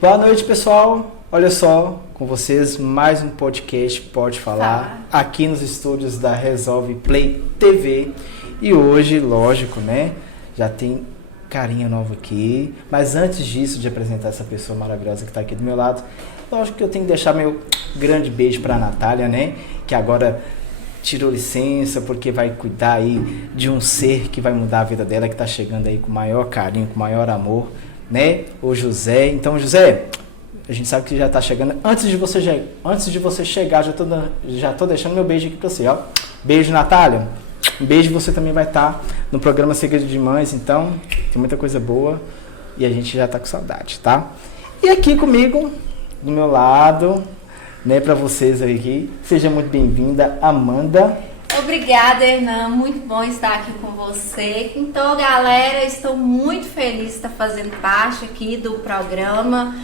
Boa noite, pessoal. Olha só, com vocês, mais um podcast Pode Falar, aqui nos estúdios da Resolve Play TV. E hoje, lógico, né, já tem carinha nova aqui. Mas antes disso, de apresentar essa pessoa maravilhosa que está aqui do meu lado, lógico que eu tenho que deixar meu grande beijo para a Natália, né, que agora tirou licença porque vai cuidar aí de um ser que vai mudar a vida dela, que está chegando aí com o maior carinho, com o maior amor, né, o José. Então, José, a gente sabe que já está chegando. Antes de você chegar, já tô deixando meu beijo aqui para você, ó. Beijo, Natália. Um beijo, você também vai estar no programa Segredo de Mães, então tem muita coisa boa e a gente já está com saudade, tá? E aqui comigo, do meu lado, né, para vocês aqui, seja muito bem-vinda, Amanda. Obrigada, Hernan. Muito bom estar aqui com você. Então, galera, estou muito feliz de estar fazendo parte aqui do programa,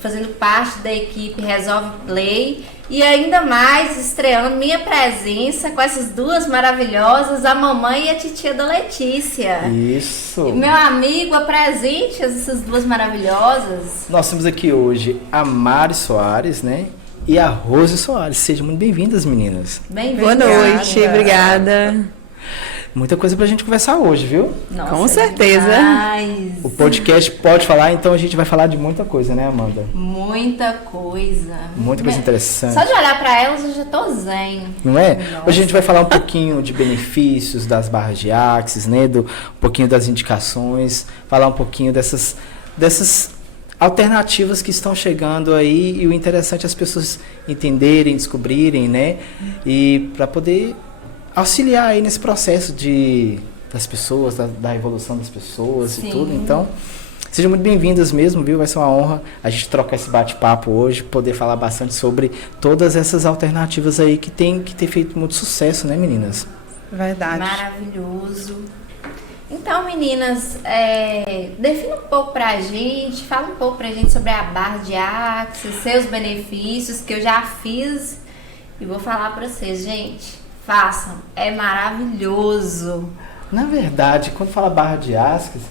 fazendo parte da equipe Resolve Play e ainda mais estreando minha presença com essas duas maravilhosas, a mamãe e a titia da Letícia. Isso. E meu amigo, apresente essas duas maravilhosas. Nós temos aqui hoje a Mari Soares, né? E a Rose Soares. Sejam muito bem-vindas, meninas. Bem-vinda. Boa noite, obrigada. Muita coisa pra gente conversar hoje, viu? Nossa, Com certeza. Demais. O podcast Pode Falar, então a gente vai falar de muita coisa, né, Amanda? Muita coisa. Muita coisa interessante. Só de olhar pra elas eu já tô zen. Não é? Nossa. Hoje a gente vai falar um pouquinho de benefícios das barras de Axis, né? Um pouquinho das indicações, falar um pouquinho dessas alternativas que estão chegando aí, e o interessante é as pessoas entenderem, descobrirem, né? E para poder auxiliar aí nesse processo das pessoas, da evolução das pessoas. Sim. E tudo. Então, sejam muito bem-vindas mesmo, viu? Vai ser uma honra a gente trocar esse bate-papo hoje, poder falar bastante sobre todas essas alternativas aí que tem que ter feito muito sucesso, né, meninas? Verdade. Maravilhoso. Então, meninas, defina um pouco pra gente, fala um pouco pra gente sobre a barra de Axis, seus benefícios, que eu já fiz e vou falar pra vocês, gente, façam, é maravilhoso. Na verdade, quando fala barra de Axis,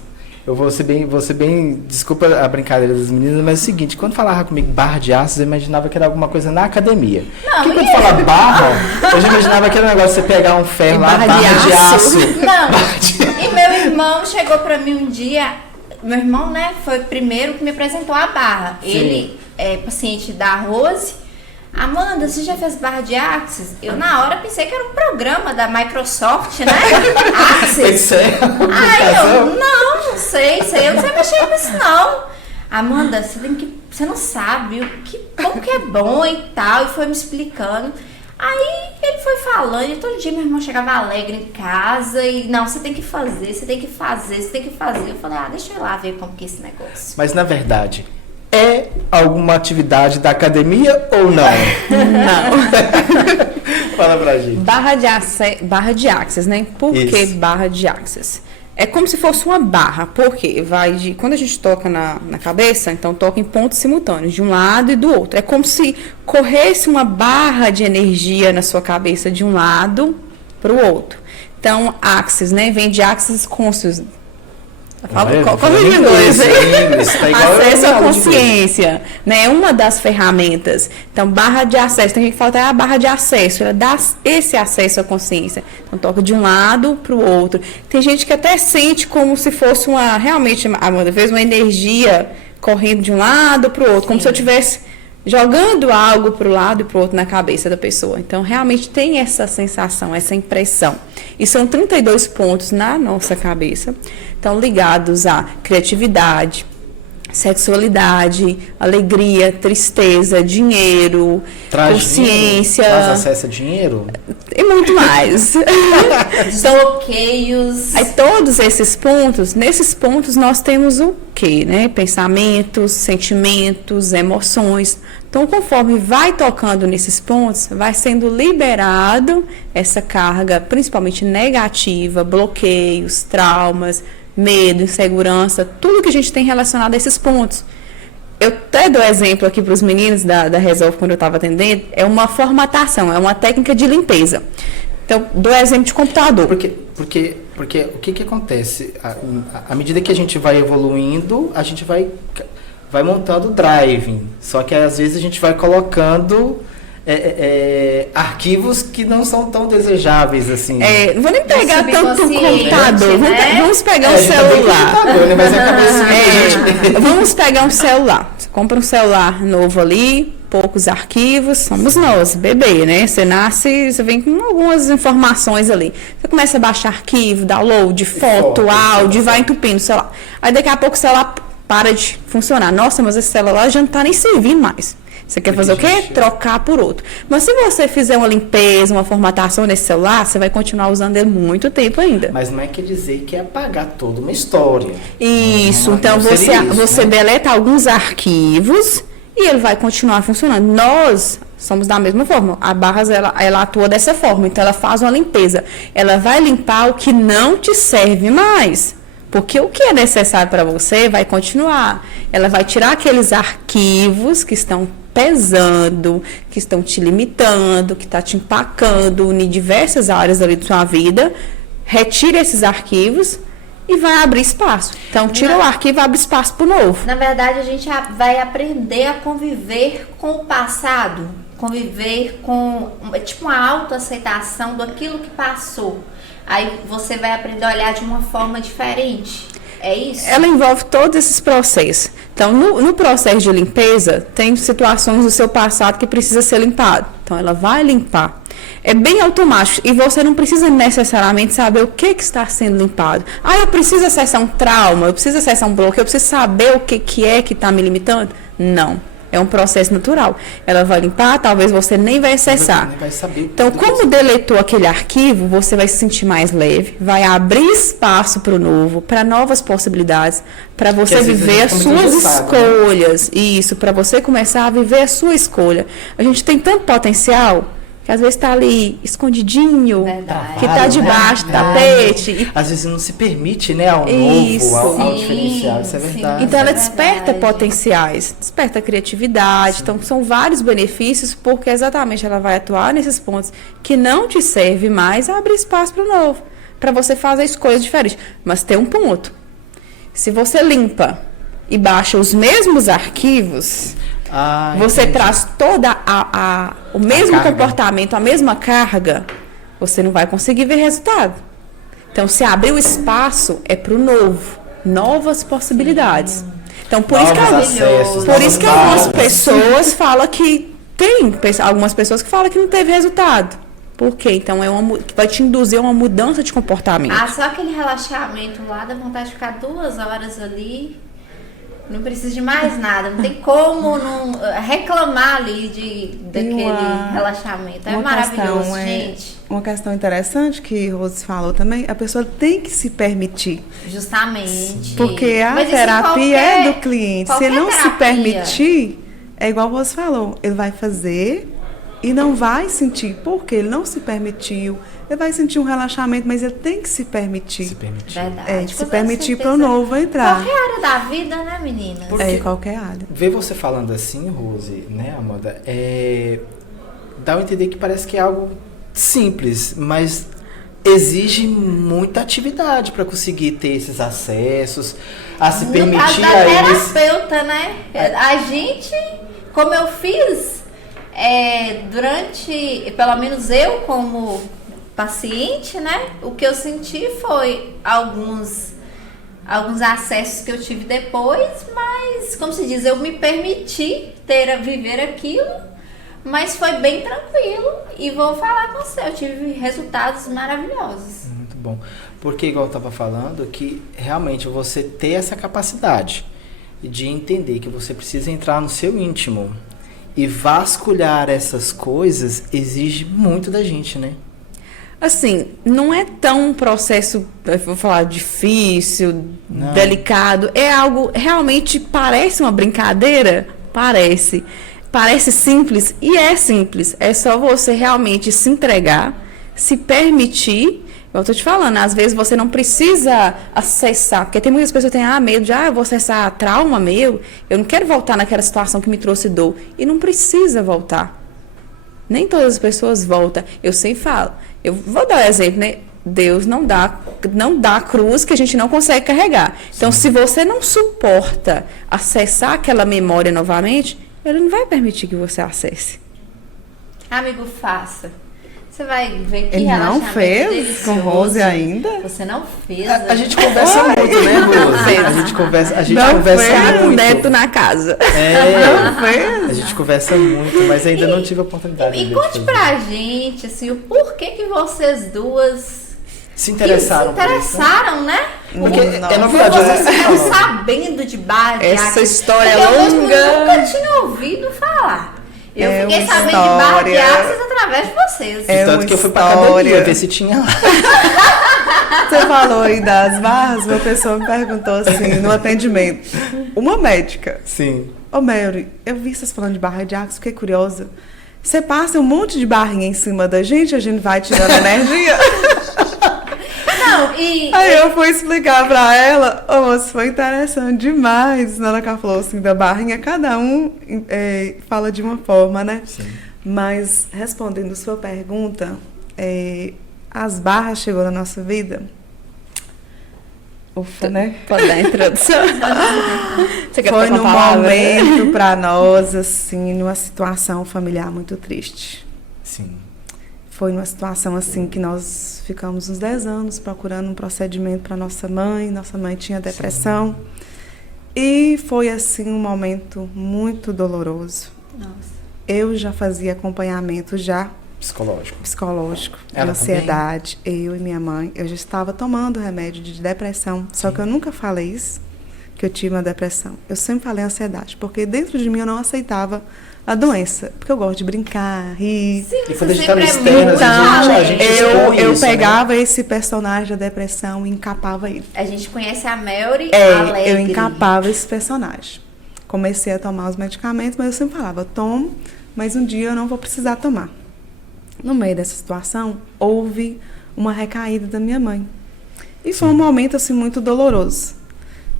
eu vou ser bem, desculpa a brincadeira das meninas, mas é o seguinte, quando falava comigo barra de Axis, eu imaginava que era alguma coisa na academia. Não, porque quando fala barra, eu já imaginava que era um negócio de você pegar um ferro lá, barra de aço. Não, e meu irmão chegou pra mim um dia, meu irmão, né, foi o primeiro que me apresentou a barra. Sim. Ele é paciente da Rose. Amanda, você já fez barra de Axis? Eu na hora pensei que era um programa da Microsoft, né? Axis. Aí eu, não sei, eu não sei mexer com isso não. Amanda, você não sabe como que é bom e tal, e foi me explicando. Aí ele foi falando, e todo dia meu irmão chegava alegre em casa e, não, você tem que fazer. Eu falei, deixa eu ir lá ver como que é esse negócio. Mas na verdade, é alguma atividade da academia ou não? Não. Fala pra gente. Barra de Axis, né? Por que barra de Axis? É como se fosse uma barra, porque quando a gente toca na cabeça, então toca em pontos simultâneos, de um lado e do outro. É como se corresse uma barra de energia na sua cabeça de um lado para o outro. Então, Axis, né? Vem de Axis Conscious. Corrigindo isso, acesso à consciência, né? Uma das ferramentas. Então, barra de acesso, tem que falar a barra de acesso, ela dá esse acesso à consciência. Então, toca de um lado para o outro. Tem gente que até sente como se fosse realmente, Amanda, fez uma energia correndo de um lado para o outro, como se eu estivesse jogando algo para o lado e para o outro na cabeça da pessoa. Então, realmente tem essa sensação, essa impressão. E são 32 pontos na nossa cabeça, então ligados à criatividade, sexualidade, alegria, tristeza, dinheiro, consciência. Traz acesso a dinheiro? E muito mais. Bloqueios. Aí todos nesses pontos nós temos o quê, né? Pensamentos, sentimentos, emoções. Então, conforme vai tocando nesses pontos, vai sendo liberado essa carga, principalmente negativa, bloqueios, traumas, medo, insegurança, tudo que a gente tem relacionado a esses pontos. Eu até dou exemplo aqui para os meninos da Resolve, quando eu estava atendendo, é uma formatação, é uma técnica de limpeza. Então, dou exemplo de computador. Porque o que acontece? À medida que a gente vai evoluindo, a gente vai vai montando o drive. Só que às vezes a gente vai colocando arquivos que não são tão desejáveis assim. Não vou nem pegar tanto um computador. Né? Vamos pegar um celular. Vamos pegar um celular. Você compra um celular novo ali, poucos arquivos, somos nós, bebê, né? Você nasce, você vem com algumas informações ali. Você começa a baixar arquivo, download, foto, áudio, vai entupindo o celular. Aí daqui a pouco o celular para de funcionar. Nossa, mas esse celular já não está nem servindo mais. Você quer fazer o quê? Trocar por outro. Mas se você fizer uma limpeza, uma formatação nesse celular, você vai continuar usando ele muito tempo ainda. Mas não é quer dizer que é apagar toda uma história. Isso. Então você deleta alguns arquivos e ele vai continuar funcionando. Nós somos da mesma forma. A Barras, ela atua dessa forma. Então ela faz uma limpeza. Ela vai limpar o que não te serve mais. Porque o que é necessário para você vai continuar. Ela vai tirar aqueles arquivos que estão pesando, que estão te limitando, que está te empacando em diversas áreas ali da sua vida. Retira esses arquivos e vai abrir espaço. Então, tira o arquivo e abre espaço para o novo. Na verdade, a gente vai aprender a conviver com o passado. Conviver com, tipo, uma autoaceitação daquilo que passou. Aí você vai aprender a olhar de uma forma diferente. É isso? Ela envolve todos esses processos. Então, no processo de limpeza, tem situações do seu passado que precisa ser limpado. Então, ela vai limpar. É bem automático. E você não precisa necessariamente saber o que está sendo limpado. Eu preciso acessar um trauma, eu preciso acessar um bloqueio, eu preciso saber o que é que está me limitando? Não. É um processo natural. Ela vai limpar, talvez você nem vai acessar. Nem vai saber. Então, como deletou aquele arquivo, você vai se sentir mais leve, vai abrir espaço para o novo, para novas possibilidades, para você viver as suas escolhas. Né? Isso, para você começar a viver a sua escolha. A gente tem tanto potencial que às vezes está ali escondidinho, verdade, que está debaixo do tapete. Às vezes não se permite, né, ao novo, ao diferencial, isso é verdade. Então ela desperta potenciais, desperta criatividade, então são vários benefícios, porque exatamente ela vai atuar nesses pontos que não te serve mais, abre espaço para o novo, para você fazer escolhas diferentes. Mas tem um ponto, se você limpa e baixa os mesmos arquivos... você entendi. Traz toda o mesmo comportamento, a mesma carga, você não vai conseguir ver resultado. Então, se abrir o espaço, é para o novo, novas possibilidades. Então, por isso que algumas pessoas falam que algumas pessoas que falam que não teve resultado. Por quê? Então, vai te induzir a uma mudança de comportamento. Só aquele relaxamento lá, dá vontade de ficar 2 horas ali... Não precisa de mais nada, não tem como não reclamar ali daquele relaxamento. É maravilhoso, gente. Uma questão interessante que Rose falou também, a pessoa tem que se permitir. Justamente. Porque a terapia é do cliente. Se ele não se permitir, é igual você falou, ele vai fazer e não vai sentir, porque ele não se permitiu. Ele vai sentir um relaxamento, mas ele tem que se permitir. Verdade. Se permitir para o novo entrar. Qualquer área da vida, né, menina? Qualquer área. Ver você falando assim, Rose, né, Amanda, dá a entender que parece que é algo simples, mas exige muita atividade para conseguir ter esses acessos, a se permitir... No caso da terapeuta, né? A gente, como eu fiz, durante, pelo menos eu como... paciente, né? O que eu senti foi alguns acessos que eu tive depois, mas, como se diz, eu me permiti viver aquilo, mas foi bem tranquilo e vou falar com você, eu tive resultados maravilhosos. Muito bom, porque igual eu estava falando, que realmente você ter essa capacidade de entender que você precisa entrar no seu íntimo e vasculhar essas coisas exige muito da gente, né? Assim, não é tão um processo, vou falar, difícil, delicado. É algo, realmente parece uma brincadeira? Parece. Parece simples e é simples. É só você realmente se entregar, se permitir. Eu estou te falando, às vezes você não precisa acessar, porque tem muitas pessoas que têm medo de, eu vou acessar trauma meu, eu não quero voltar naquela situação que me trouxe dor. E não precisa voltar. Nem todas as pessoas voltam. Eu sempre falo. Eu vou dar um exemplo, né? Deus não dá cruz que a gente não consegue carregar. Então, se você não suporta acessar aquela memória novamente, Ele não vai permitir que você acesse. Amigo, faça. Você vai ver que Ele não fez delicioso. com Rose ainda? Você não fez. A gente conversa muito, né, Rose? A gente conversa Tá com muito. neto na casa. Não fez? A gente conversa muito, mas ainda não tive a oportunidade. E conte pra gente, assim, o porquê que vocês duas se interessaram. Né? Porque é Como novidade, vocês né? ficaram sabendo de Barra de Essa Axis? história Porque eu mesmo longa. nunca tinha ouvido falar. Eu É fiquei uma sabendo de Barra de história. Axis através de vocês. É Tanto uma que eu fui pra história. academia ver se tinha lá. Você falou aí das barras, uma pessoa me perguntou assim, no atendimento, uma médica. Sim. Ô Mary, eu vi vocês falando de barra de Axis, fiquei curiosa. Você passa um monte de barrinha em cima da gente, a gente vai tirando energia? Não, Aí eu fui explicar pra ela, moça, foi interessante demais. Na hora que ela falou assim, da barrinha, cada um fala de uma forma, né? Sim. Mas, respondendo sua pergunta, as barras chegou na nossa vida. Ufa, né? Pode dar a introdução. Você quer Foi tocar num uma palavra? momento pra nós, assim, numa situação familiar muito triste. Sim. Foi numa situação assim que nós ficamos uns 10 anos procurando um procedimento para nossa mãe. Nossa mãe tinha depressão. Sim. E foi assim um momento muito doloroso. Nossa. Eu já fazia acompanhamento psicológico, de Ela ansiedade. Também? Eu e minha mãe. Eu já estava tomando remédio de depressão. Só que eu nunca falei isso, que eu tive uma depressão. Eu sempre falei ansiedade, porque dentro de mim eu não aceitava a doença, porque eu gosto de brincar, rir. Sim, e quando a gente tá no sempre externo, muito a gente eu isso, pegava né? esse personagem da depressão e encapava ele. A gente conhece a Mary alegre. Eu encapava esse personagem. Comecei a tomar os medicamentos, mas eu sempre falava, tomo, mas um dia eu não vou precisar tomar. No meio dessa situação, houve uma recaída da minha mãe. E foi um momento assim muito doloroso.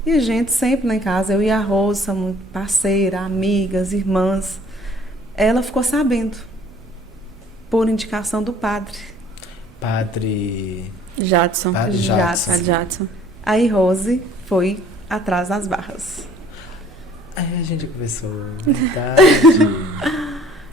E a gente sempre lá em casa, eu e a Rose, somos parceira, amigas, irmãs. Ela ficou sabendo, por indicação do padre. Padre Jadson. Jadson. Aí Rose foi atrás das barras. Aí a gente conversou. Verdade.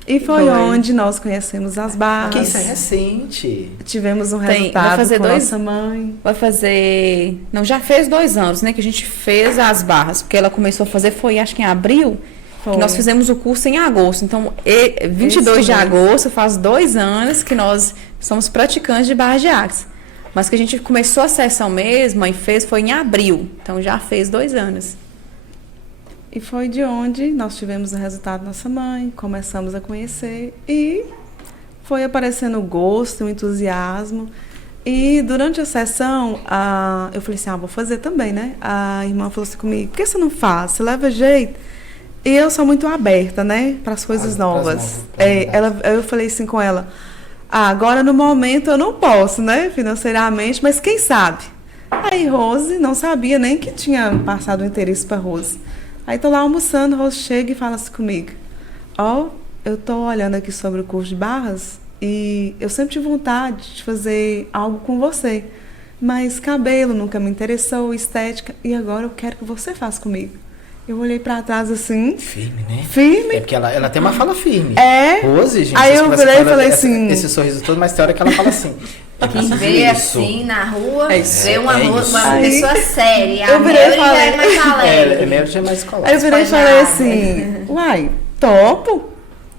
E foi onde nós conhecemos as barras. Porque isso é recente. Tivemos um resultado vai fazer com nossa mãe. Vai fazer... Não, já fez 2 anos, né? Que a gente fez as barras. Porque ela começou a fazer, foi acho que em abril. Que nós fizemos o curso em agosto. Então, 22 de agosto, faz 2 anos que nós somos praticantes de barras de Axis. Mas que a gente começou a sessão mesmo e fez foi em abril. Então, já fez 2 anos. E foi de onde nós tivemos o resultado da nossa mãe, começamos a conhecer e foi aparecendo o gosto, o entusiasmo. E durante a sessão, eu falei assim, vou fazer também, né? A irmã falou assim comigo, por que você não faz? Você leva jeito? E eu sou muito aberta, né? Para as coisas novas. Eu falei assim com ela, agora no momento eu não posso, né? Financeiramente, mas quem sabe? Aí Rose não sabia nem que tinha passado o interesse para Rose. Aí tô lá almoçando, Rose chega e fala assim comigo, eu tô olhando aqui sobre o curso de barras e eu sempre tive vontade de fazer algo com você, mas cabelo nunca me interessou, estética, e agora eu quero que você faça comigo. Eu olhei pra trás assim. Firme, né? Firme. É porque ela tem uma fala firme. Rose, gente. Aí eu virei e falei assim. Esse sorriso todo, mas tem hora que ela fala assim. Quem vê assim na rua, vê uma Aí, pessoa séria. Eu virei e falei. É mais alegre. A Mary já é mais colada. Aí eu virei e falei assim, uai, topo.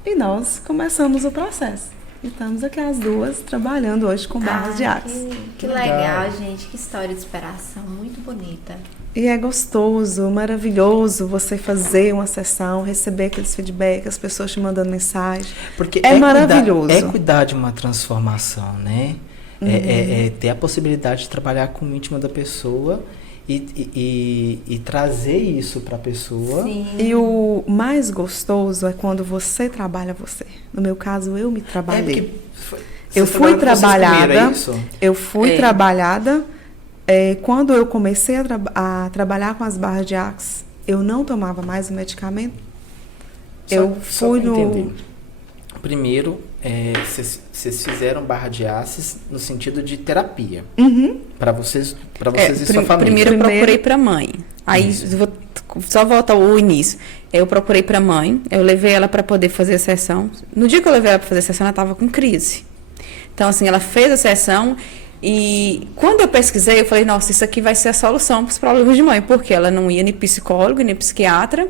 E nós começamos o processo. E estamos aqui as duas trabalhando hoje com barras de Axis. Que legal, gente. Que história de superação. Muito bonita. E é gostoso, maravilhoso você fazer uma sessão, receber aqueles feedbacks, as pessoas te mandando mensagem. Porque é maravilhoso. Cuidar de uma transformação, né? É ter a possibilidade de trabalhar com o íntimo da pessoa e trazer isso para a pessoa. Sim. E o mais gostoso é quando você trabalha você. No meu caso, eu me trabalhei. Eu fui trabalhada. Eu fui trabalhada. Quando eu comecei a trabalhar com as barras de Axis, eu não tomava mais o medicamento. Eu fui no Primeiro, vocês fizeram barra de ácidos no sentido de terapia. Para vocês e sua família. Primeiro eu procurei para mãe. Aí, só volta ao início. Eu procurei para mãe, eu levei ela para poder fazer a sessão. No dia que eu levei ela para fazer a sessão, ela estava com crise. Então, assim, ela fez a sessão e quando eu pesquisei, eu falei, nossa, isso aqui vai ser a solução para os problemas de mãe. Porque ela não ia nem psicólogo, nem psiquiatra.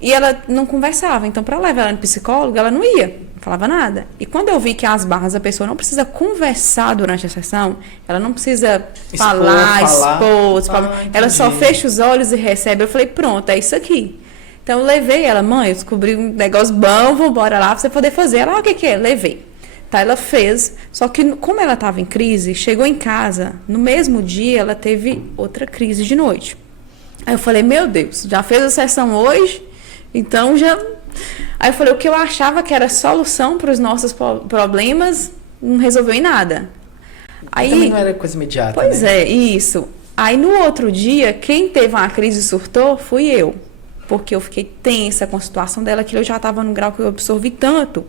E ela não conversava, então para levar ela no psicólogo, ela não ia, não falava nada. E quando eu vi que as barras, a pessoa não precisa conversar durante a sessão, ela não precisa falar. Ela só fecha os olhos e recebe. Eu falei, pronto, é isso aqui. Então eu levei ela, mãe, eu descobri um negócio bom, vamos embora lá pra você poder fazer. Ela, o que é? Levei. Tá, ela fez, só que como ela estava em crise, chegou em casa, no mesmo dia ela teve outra crise de noite. Aí eu falei, meu Deus, já fez a sessão hoje? Então já. Aí eu falei, o que eu achava que era solução para os nossos problemas, não resolveu em nada. Aí, também não era coisa imediata. Pois né? Isso. Aí no outro dia, quem teve uma crise e surtou fui eu. Porque eu fiquei tensa com a situação dela, que eu já estava num grau que eu absorvi tanto.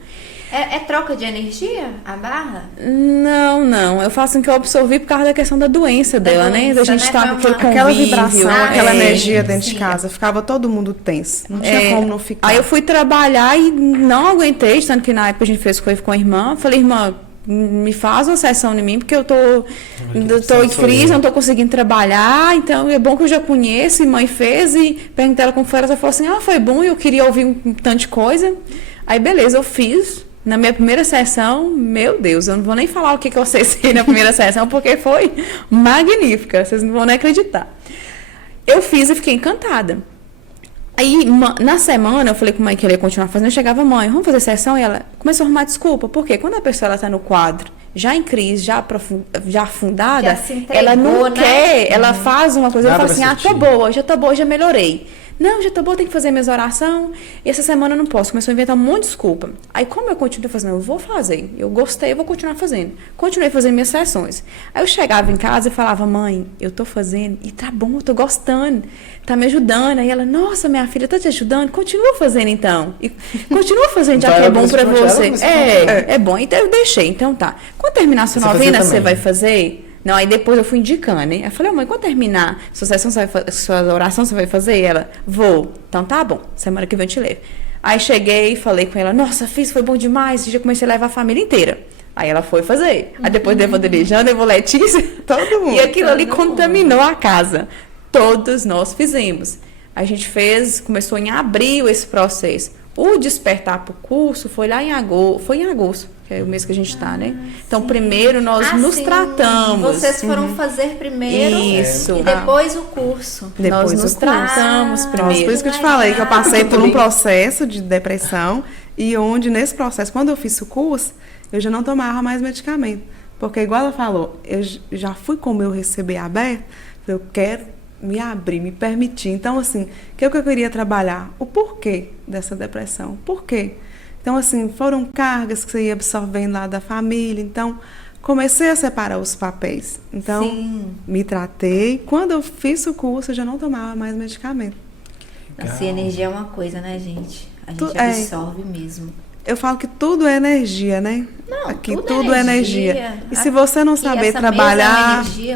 É troca de energia, a barra? Não. Eu faço o que eu absorvi por causa da questão da doença dela, né? A gente tá com aquele convívio. Aquela vibração, aquela energia dentro de casa. Ficava todo mundo tenso. Não tinha como não ficar. Aí eu fui trabalhar e não aguentei, tanto que na época a gente fez coisa com a irmã. Falei, irmã, me faz uma sessão em mim, porque eu tô em crise, não tô conseguindo trabalhar, então é bom que eu já conheço, e mãe fez, e perguntei ela como foi, ela falou assim, foi bom, e eu queria ouvir um tanto de coisa. Aí beleza, eu fiz. Na minha primeira sessão, meu Deus, eu não vou nem falar o que eu acessei na primeira sessão, porque foi magnífica, vocês não vão nem acreditar. Eu fiz e fiquei encantada. Aí, na semana, eu falei com a mãe que ela ia continuar fazendo, eu chegava, mãe, vamos fazer sessão? E ela começou a arrumar desculpa, porque quando a pessoa está no quadro, já em crise, já afundada, ela não quer, ela faz uma coisa, ela fala assim, tô boa, já melhorei. Não, já tô boa, tem que fazer minhas orações. E essa semana eu não posso. Começou a inventar um monte de desculpa. Aí, como eu continuei fazendo, eu vou fazer. Eu gostei, eu vou continuar fazendo. Continuei fazendo minhas sessões. Aí eu chegava em casa e falava, mãe, eu tô fazendo e tá bom, eu tô gostando. Tá me ajudando. Aí ela, nossa, minha filha tá te ajudando. Continua fazendo, então. E continua fazendo, já que é bom pra você. É bom. Então eu deixei. Então tá. Quando terminar a sua novena, você vai fazer? Não, aí depois eu fui indicando, hein? Eu falei, mãe, quando terminar sua oração, você vai fazer? E ela, vou. Então tá bom, semana que vem eu te levo. Aí cheguei e falei com ela, nossa, foi bom demais, já comecei a levar a família inteira. Aí ela foi fazer. Aí depois levou a Delejana, levou a Letícia, todo mundo. E aquilo ali contaminou a casa. Todos nós fizemos. A gente começou em abril esse processo. O despertar para o curso foi lá em agosto, que é o mês que a gente está, né? Então, primeiro nós nos tratamos. Vocês foram fazer primeiro isso. E depois o curso. Nós nos tratamos primeiro. Por isso que eu te falei que eu passei por um processo de depressão e onde, nesse processo, quando eu fiz o curso, eu já não tomava mais medicamento. Porque, igual ela falou, eu já fui com o meu receber aberto, eu quero me abrir, me permitir. Então, assim, o que eu queria trabalhar? O porquê dessa depressão. Por quê? Então, assim, foram cargas que você ia absorvendo lá da família. Então, comecei a separar os papéis. Então, me tratei. Quando eu fiz o curso, eu já não tomava mais medicamento. Nossa, energia é uma coisa, né, gente? A gente absorve mesmo. Eu falo que tudo é energia, né? Não, aqui tudo é energia. E se você não saber trabalhar, e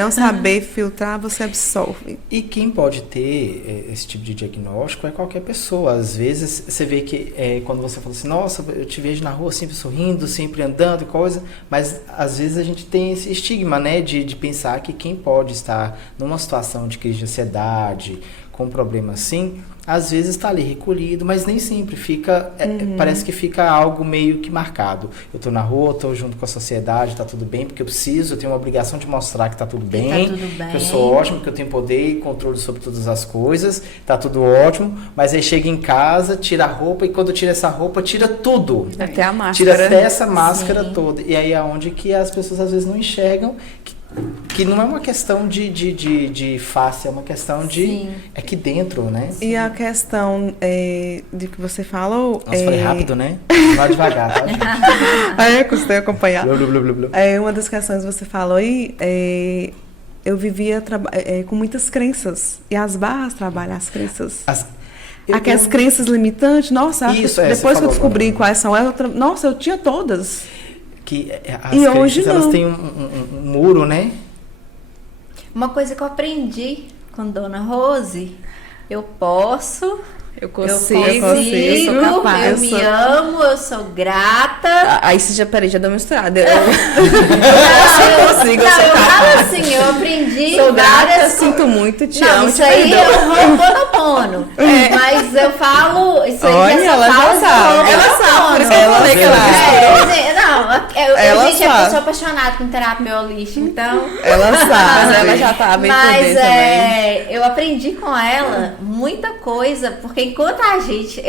não saber filtrar, você absorve. E quem pode ter esse tipo de diagnóstico é qualquer pessoa. Às vezes você vê que quando você fala assim, nossa, eu te vejo na rua sempre sorrindo, sempre andando e coisa, mas às vezes a gente tem esse estigma, né, de pensar que quem pode estar numa situação de crise de ansiedade, com um problema assim, às vezes está ali recolhido, mas nem sempre fica, parece que fica algo meio que marcado. Eu estou na rua, estou junto com a sociedade, está tudo bem, porque eu tenho uma obrigação de mostrar que está tudo bem, que eu sou ótimo, que eu tenho poder e controle sobre todas as coisas, está tudo ótimo, mas aí chega em casa, tira a roupa, e quando tira essa roupa, tira tudo. Até a máscara. Tira até essa máscara toda. E aí é onde que as pessoas às vezes não enxergam que não é uma questão de face, é uma questão de aqui dentro, né? E a questão de que você falou... Nossa, falei rápido, né? Vai devagar, tá, gente? Custei acompanhar. Blá, blá, blá, blá. Uma das questões que você falou aí, eu vivia com muitas crenças. E as barras trabalham as crenças. Aquelas crenças limitantes, nossa, depois que eu descobri quais são elas, nossa, eu tinha todas. Que as e hoje elas têm um muro, né? Uma coisa que eu aprendi com Dona Rose, eu consigo, eu sou capaz. Eu me amo, eu sou grata. Aí você já deu uma misturada. Eu falo assim, eu aprendi sou várias... grata, sinto muito, te amo, isso aí é o Ho'oponopono. Mas eu falo... Isso aí olha, ela já sabe. Ela sabe, por isso que eu falei que eu sou apaixonada com terapia holística, então... Ela sabe. Mas ela já tá bem por dentro também. Eu aprendi com ela muita coisa, porque enquanto a gente...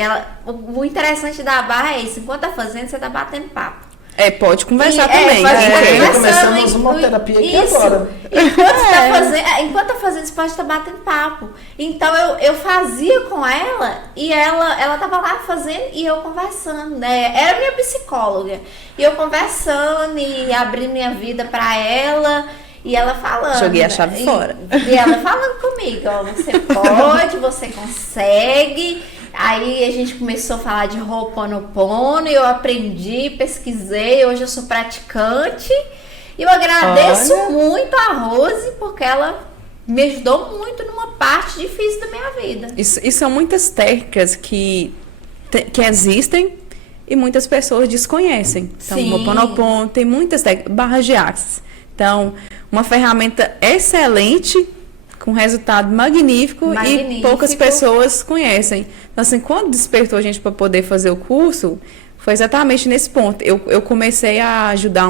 o interessante da barra é isso, enquanto tá fazendo, você tá batendo papo. Pode conversar também. Começamos uma terapia aqui agora. Enquanto tá fazendo, você pode estar batendo papo. Então eu fazia com ela e ela tava lá fazendo e eu conversando, né? Era minha psicóloga. E eu conversando e abrindo minha vida pra ela. E ela falando. Joguei a chave fora. E ela falando comigo, ó, você pode, você consegue. Aí a gente começou a falar de Ho'oponopono, eu aprendi, pesquisei, hoje eu sou praticante. E eu agradeço muito a Rose, porque ela me ajudou muito numa parte difícil da minha vida. E são muitas técnicas que existem e muitas pessoas desconhecem. Então, o Ho'oponopono tem muitas técnicas, barras de axis. Então, uma ferramenta excelente, com resultado magnífico e poucas pessoas conhecem. Então, assim, quando despertou a gente para poder fazer o curso, foi exatamente nesse ponto. Eu comecei a ajudar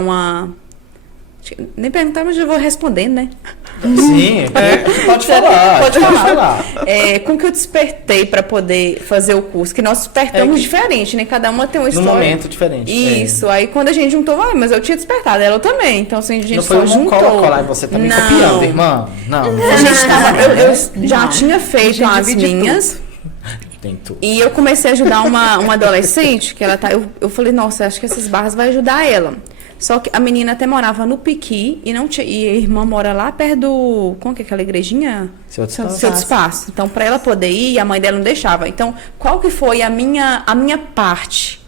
nem perguntar, mas eu vou respondendo, né? Sim, pode falar. Pode falar. Como que eu despertei para poder fazer o curso? Que nós despertamos diferente, né? Cada uma tem uma história. Num momento diferente. Isso. Aí quando a gente juntou, mas eu tinha despertado, ela também. Então, assim, a gente não só juntou. Não foi colar e você também copiando, irmã? Não. A gente tava... Eu já tinha feito as minhas. E eu comecei a ajudar uma adolescente, que ela tá... Eu falei, nossa, acho que essas barras vai ajudar ela. Só que a menina até morava no Piqui e não tinha, e a irmã mora lá perto do... Como que é aquela igrejinha? Seu Despaço. Então, para ela poder ir, a mãe dela não deixava. Então, qual que foi a minha parte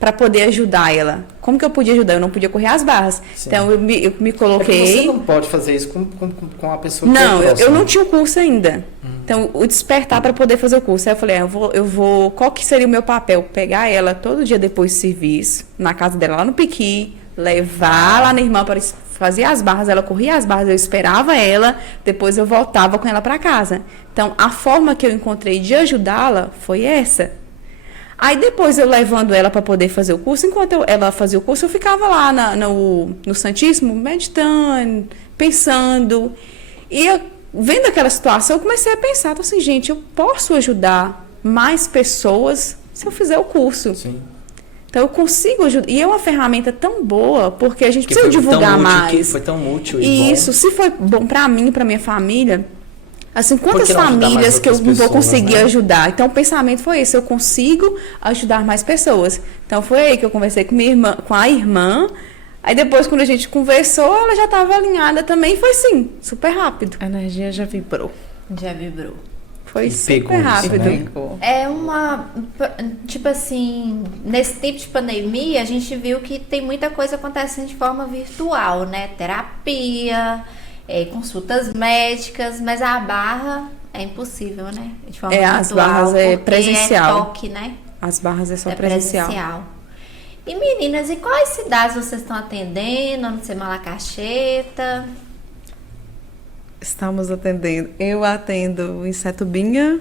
para poder ajudar ela? Como que eu podia ajudar? Eu não podia correr as barras. Sim. Então, eu me coloquei... Você não pode fazer isso com a pessoa que não, eu não tinha o curso ainda. Então, o despertar para poder fazer o curso. Aí eu falei, eu vou... Qual que seria o meu papel? Pegar ela todo dia depois do serviço, na casa dela, lá no Piqui, levar lá na irmã para fazer as barras, ela corria as barras, eu esperava ela, depois eu voltava com ela para casa. Então, a forma que eu encontrei de ajudá-la foi essa. Aí, depois eu levando ela para poder fazer o curso, enquanto ela fazia o curso, eu ficava lá no Santíssimo, meditando, pensando. E eu, vendo aquela situação, eu comecei a pensar, então, assim, gente, eu posso ajudar mais pessoas se eu fizer o curso. Sim. Então, eu consigo ajudar. E é uma ferramenta tão boa, porque a gente precisa divulgar mais. Foi tão útil e isso, se foi bom para mim e para minha família, assim, quantas famílias que eu não vou conseguir ajudar? Então, o pensamento foi esse, eu consigo ajudar mais pessoas. Então, foi aí que eu conversei com a irmã. Aí, depois, quando a gente conversou, ela já estava alinhada também. Foi, assim, super rápido. A energia já vibrou. Já vibrou. Foi super rápido. Né? É uma... Tipo assim, nesse tempo de pandemia, a gente viu que tem muita coisa acontecendo de forma virtual, né? Terapia, consultas médicas, mas a barra é impossível, né? De forma virtual, as barras é presencial. É toque, né? As barras é só presencial. E meninas, e quais cidades vocês estão atendendo? No Malacaxeta? Estamos atendendo. Eu atendo em Setubinha,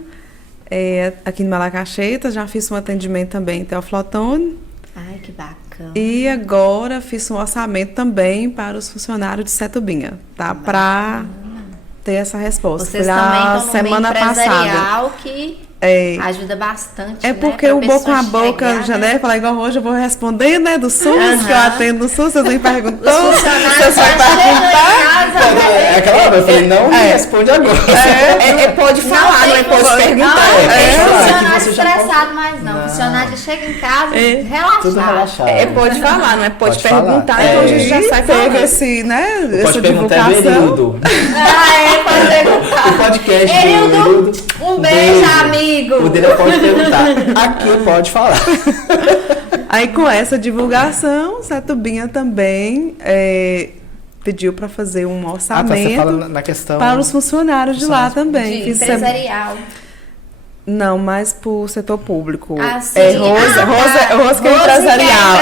aqui no Malacaxeta. Já fiz um atendimento também em Teoflotone. Ai, que bacana. E agora fiz um orçamento também para os funcionários de Setubinha, tá? Para ter essa resposta. Vocês também estão no meio empresarial que ajuda bastante, É porque o boca a boca, já, né? Falar igual hoje, eu vou responder, né? Do SUS, que eu atendo no SUS, vocês me perguntou. Vocês vão perguntar. É aquela hora, eu falei, não responde agora. Pode falar, não pode perguntar. Não é funcionário estressado mais não. O funcionário já chega em casa relaxado. Tudo relaxado. Pode falar, não é pode perguntar, então a gente já sai falando. Assim, né? Pode perguntar, Erildo. Pode perguntar. O podcast Erildo, Um beijo, amigo. O dele pode perguntar. Aqui pode falar. Aí com essa divulgação, Setubinha também pediu para fazer um orçamento você fala na questão para os funcionários de lá também. De empresarial. Não, mas pro setor público. Sim. Rosa que é empresarial.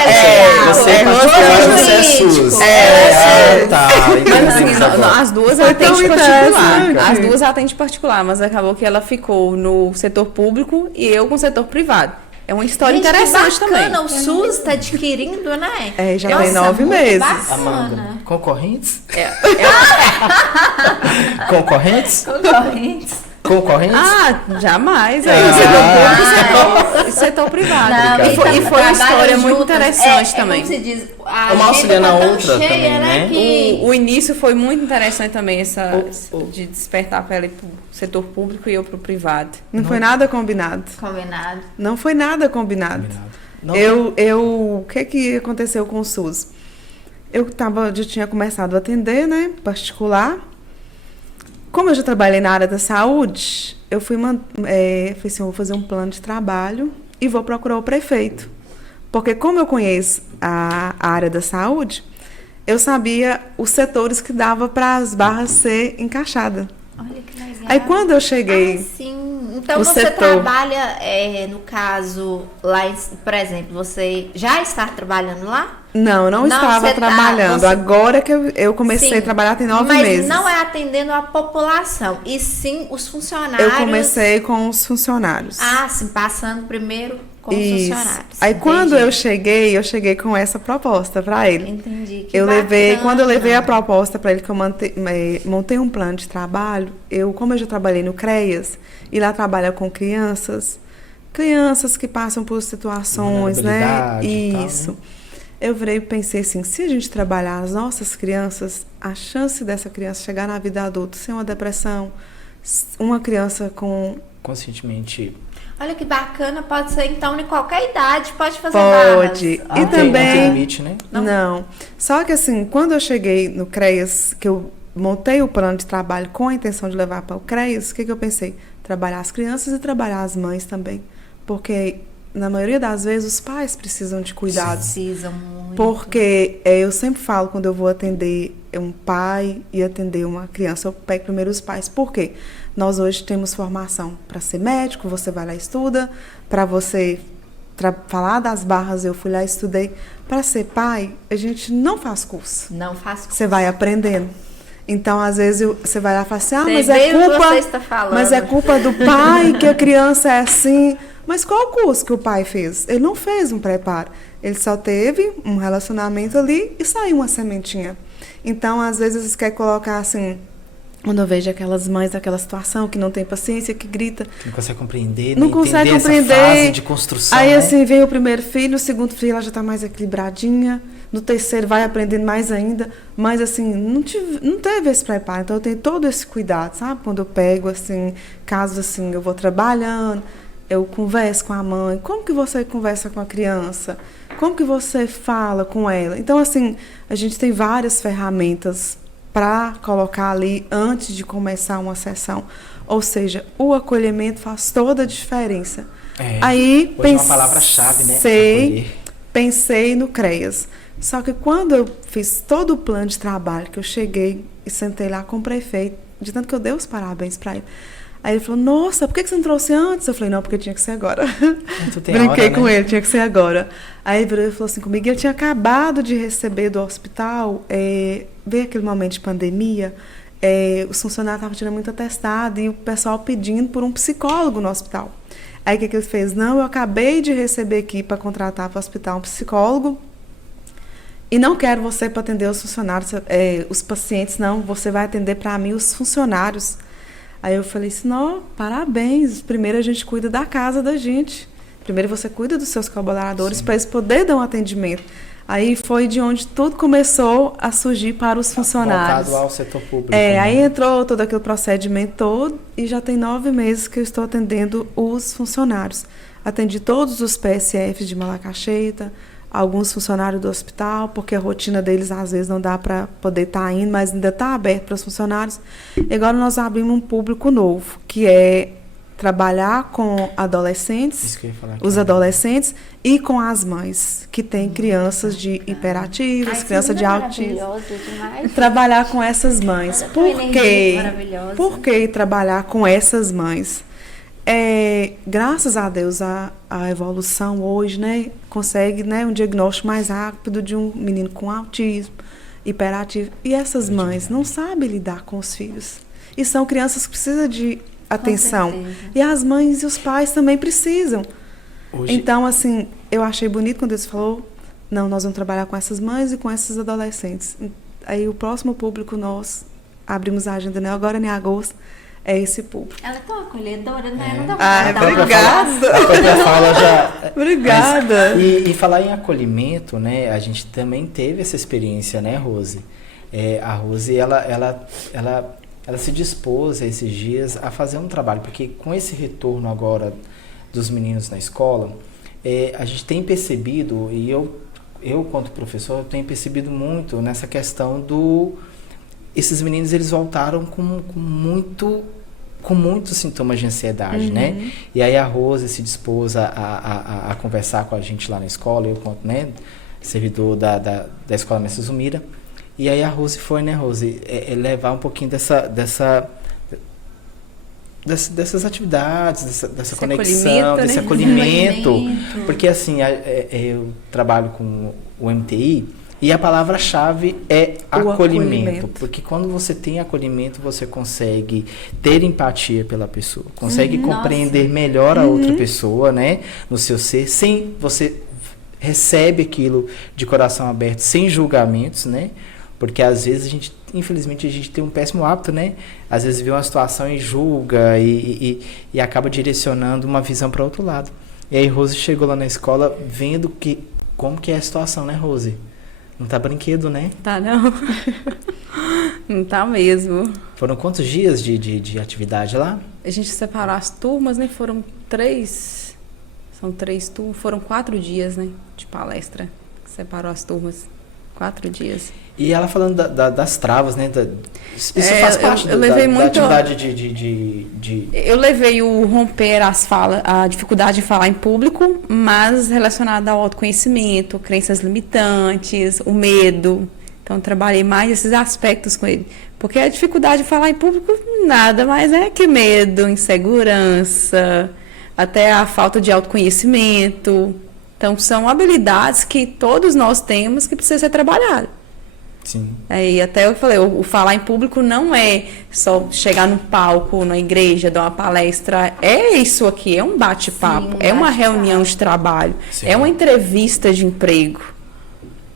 Você é SUS. Tá. Mas assim, as duas atendem particular. As duas atendem particular, mas acabou que ela ficou no setor público e eu com o setor privado. É uma história interessante também. O SUS está adquirindo, né? Já tem 9 meses. Amanda, concorrentes? Concorrentes? Concorrentes? Jamais. Setor privado. Não, e foi uma história muito interessante também. Como se diz, uma auxiliando a outra cheia, também, né? O início foi muito interessante também, de despertar para ela ir pro setor público e eu pro privado. Não foi nada combinado. Não foi nada combinado. O que aconteceu com o SUS? Eu já tinha começado a atender, né, particular. Como eu já trabalhei na área da saúde, eu fui assim, vou fazer um plano de trabalho e vou procurar o prefeito. Porque como eu conheço a área da saúde, eu sabia os setores que dava para as barras ser encaixadas. Olha que legal. Aí quando eu cheguei... sim. Então você trabalha, no caso, lá, por exemplo, você já está trabalhando lá? Não estava trabalhando. Agora que eu comecei a trabalhar tem 9 meses. Mas não é atendendo a população, e sim os funcionários. Eu comecei com os funcionários. Sim, passando primeiro com os funcionários. Aí quando eu cheguei com essa proposta para ele. Entendi. Quando eu levei a proposta para ele, que eu montei um plano de trabalho, como eu já trabalhei no CREAS, e lá trabalha com crianças que passam por situações, né? Isso. Tal, né? Eu virei e pensei assim, se a gente trabalhar as nossas crianças, a chance dessa criança chegar na vida adulta sem uma depressão, uma criança com... Conscientemente... Olha que bacana, pode ser então em qualquer idade, pode fazer Pode. barras. E também... Não tem limite, né? Não. Só que assim, quando eu cheguei no CREAS, que eu montei o plano de trabalho com a intenção de levar para o CREAS, o que eu pensei? Trabalhar as crianças e trabalhar as mães também. Porque... na maioria das vezes, os pais precisam de cuidados. Precisam muito. Porque eu sempre falo, quando eu vou atender um pai e atender uma criança, eu pego primeiro os pais. Por quê? Nós hoje temos formação para ser médico, você vai lá e estuda. Para você falar das barras, eu fui lá e estudei. Para ser pai, a gente não faz curso. Não faz curso. Você vai aprendendo. Então, às vezes, você vai lá e fala assim, mas é culpa do pai que a criança é assim. Mas qual o curso que o pai fez? Ele não fez um preparo. Ele só teve um relacionamento ali e saiu uma sementinha. Então, às vezes, eles querem colocar assim... Quando eu vejo aquelas mães naquela situação, que não tem paciência, que grita... Que não consegue compreender, não consegue compreender essa fase de construção, aí, né? assim, vem o primeiro filho, o segundo filho, ela já está mais equilibradinha. No terceiro, vai aprendendo mais ainda. Mas, assim, não teve esse preparo. Então, eu tenho todo esse cuidado, sabe? Quando eu pego, assim, casos assim, eu vou trabalhando... Eu converso com a mãe. Como que você conversa com a criança? Como que você fala com ela? Então, assim, a gente tem várias ferramentas para colocar ali antes de começar uma sessão. Ou seja, o acolhimento faz toda a diferença. Aí, hoje é uma palavra-chave, né? Pensei no CREAS. Só que quando eu fiz todo o plano de trabalho, que eu cheguei e sentei lá com o prefeito, de tanto que eu dei os parabéns para ele. Aí ele falou, nossa, por que você não trouxe antes? Eu falei, não, porque tinha que ser agora. Brinquei com ele, tinha que ser agora. Aí ele falou assim comigo, ele tinha acabado de receber do hospital, veio aquele momento de pandemia, os funcionários estavam tirando muito atestado e o pessoal pedindo por um psicólogo no hospital. Aí o que ele fez? Não, eu acabei de receber aqui para contratar para o hospital um psicólogo e não quero você para atender os funcionários, os pacientes, não, você vai atender para mim os funcionários. Aí eu falei assim, não, parabéns, primeiro a gente cuida da casa da gente, primeiro você cuida dos seus colaboradores para eles poderem dar um atendimento. Aí foi de onde tudo começou a surgir para os funcionários. Voltado ao setor público. Aí entrou todo aquele procedimento todo e já tem 9 meses que eu estou atendendo os funcionários. Atendi todos os PSFs de Malacaxeira, alguns funcionários do hospital, porque a rotina deles às vezes não dá para poder estar indo, mas ainda está aberto para os funcionários. E agora nós abrimos um público novo, que é trabalhar com adolescentes, Isso que eu ia falar aqui. os adolescentes e com as mães que têm crianças de hiperativas, crianças de autismo. Trabalhar com essas mães. Por quê? Por que trabalhar com essas mães? Graças a Deus, a evolução hoje, né, consegue, né, um diagnóstico mais rápido de um menino com autismo, hiperativo. E essas mães não sabem lidar com os filhos. E são crianças que precisam de atenção. E as mães e os pais também precisam. Hoje... Então, assim, eu achei bonito quando eles falou, não, nós vamos trabalhar com essas mães e com esses adolescentes. Aí o próximo público nós abrimos a agenda, né, agora em agosto, é esse público. Ela é tão acolhedora, né? Obrigada. Obrigada. E falar em acolhimento, né? A gente também teve essa experiência, né, Rose? A Rose, ela se dispôs esses dias a fazer um trabalho, porque com esse retorno agora dos meninos na escola, a gente tem percebido, e eu quanto professor, eu tenho percebido muito nessa questão esses meninos, eles voltaram com muitos sintomas de ansiedade, né? E aí a Rose se dispôs a conversar com a gente lá na escola, eu quanto, né, servidor da Escola Mestre Zumira. E aí a Rose foi, né, Rose, levar um pouquinho dessas atividades, dessa conexão, desse acolhimento. Porque assim, eu trabalho com o MTI, e a palavra-chave é acolhimento. Porque quando você tem acolhimento, você consegue ter empatia pela pessoa. Consegue compreender melhor a outra pessoa, né? No seu ser. Você recebe aquilo de coração aberto, sem julgamentos, né? Porque às vezes infelizmente a gente tem um péssimo hábito, né? Às vezes vê uma situação e julga e acaba direcionando uma visão para outro lado. E aí Rose chegou lá na escola vendo como que é a situação, né, Rose? Não tá brinquedo, né? Tá, não. Não tá mesmo. Foram quantos dias de atividade lá? A gente separou as turmas, né? Foram 3. São 3 turmas. Foram 4 dias, né? De palestra. Separou as turmas. 4 dias. E ela falando das travas, né? Isso faz parte eu levei da atividade de... Eu levei o romper as falas, a dificuldade de falar em público, mas relacionado ao autoconhecimento, crenças limitantes, o medo. Então, trabalhei mais esses aspectos com ele. Porque a dificuldade de falar em público, nada mais é que medo, insegurança, até a falta de autoconhecimento. Então, são habilidades que todos nós temos que precisam ser trabalhadas. Sim. E até eu falei, o falar em público não é só chegar no palco, na igreja, dar uma palestra. É isso aqui, é um bate-papo, é uma reunião de trabalho, é uma entrevista de emprego.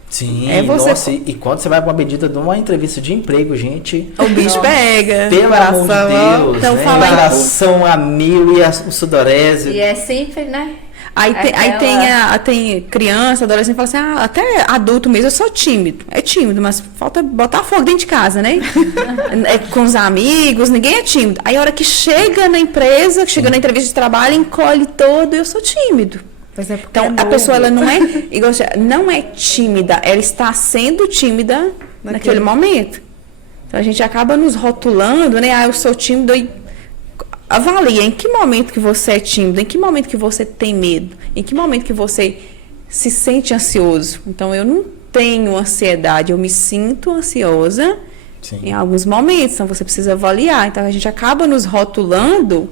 Sim, nossa, e quando você vai para uma medida de uma entrevista de emprego, gente... O bicho pega. Pelo amor de Deus, então, né? Coração a mil e o sudorese. E é sempre, né? Aí tem criança, adolescente, fala assim, até adulto mesmo, eu sou tímido. É tímido, mas falta botar fogo dentro de casa, né? Com os amigos, ninguém é tímido. Aí a hora que chega na empresa, que chega na entrevista de trabalho, encolhe todo, eu sou tímido. Então, a pessoa, ela não é tímida, ela está sendo tímida naquele momento. Então, a gente acaba nos rotulando, né? Eu sou tímido e... Avalia em que momento que você é tímido, em que momento que você tem medo, em que momento que você se sente ansioso. Então, eu não tenho ansiedade, eu me sinto ansiosa em alguns momentos, então você precisa avaliar. Então, a gente acaba nos rotulando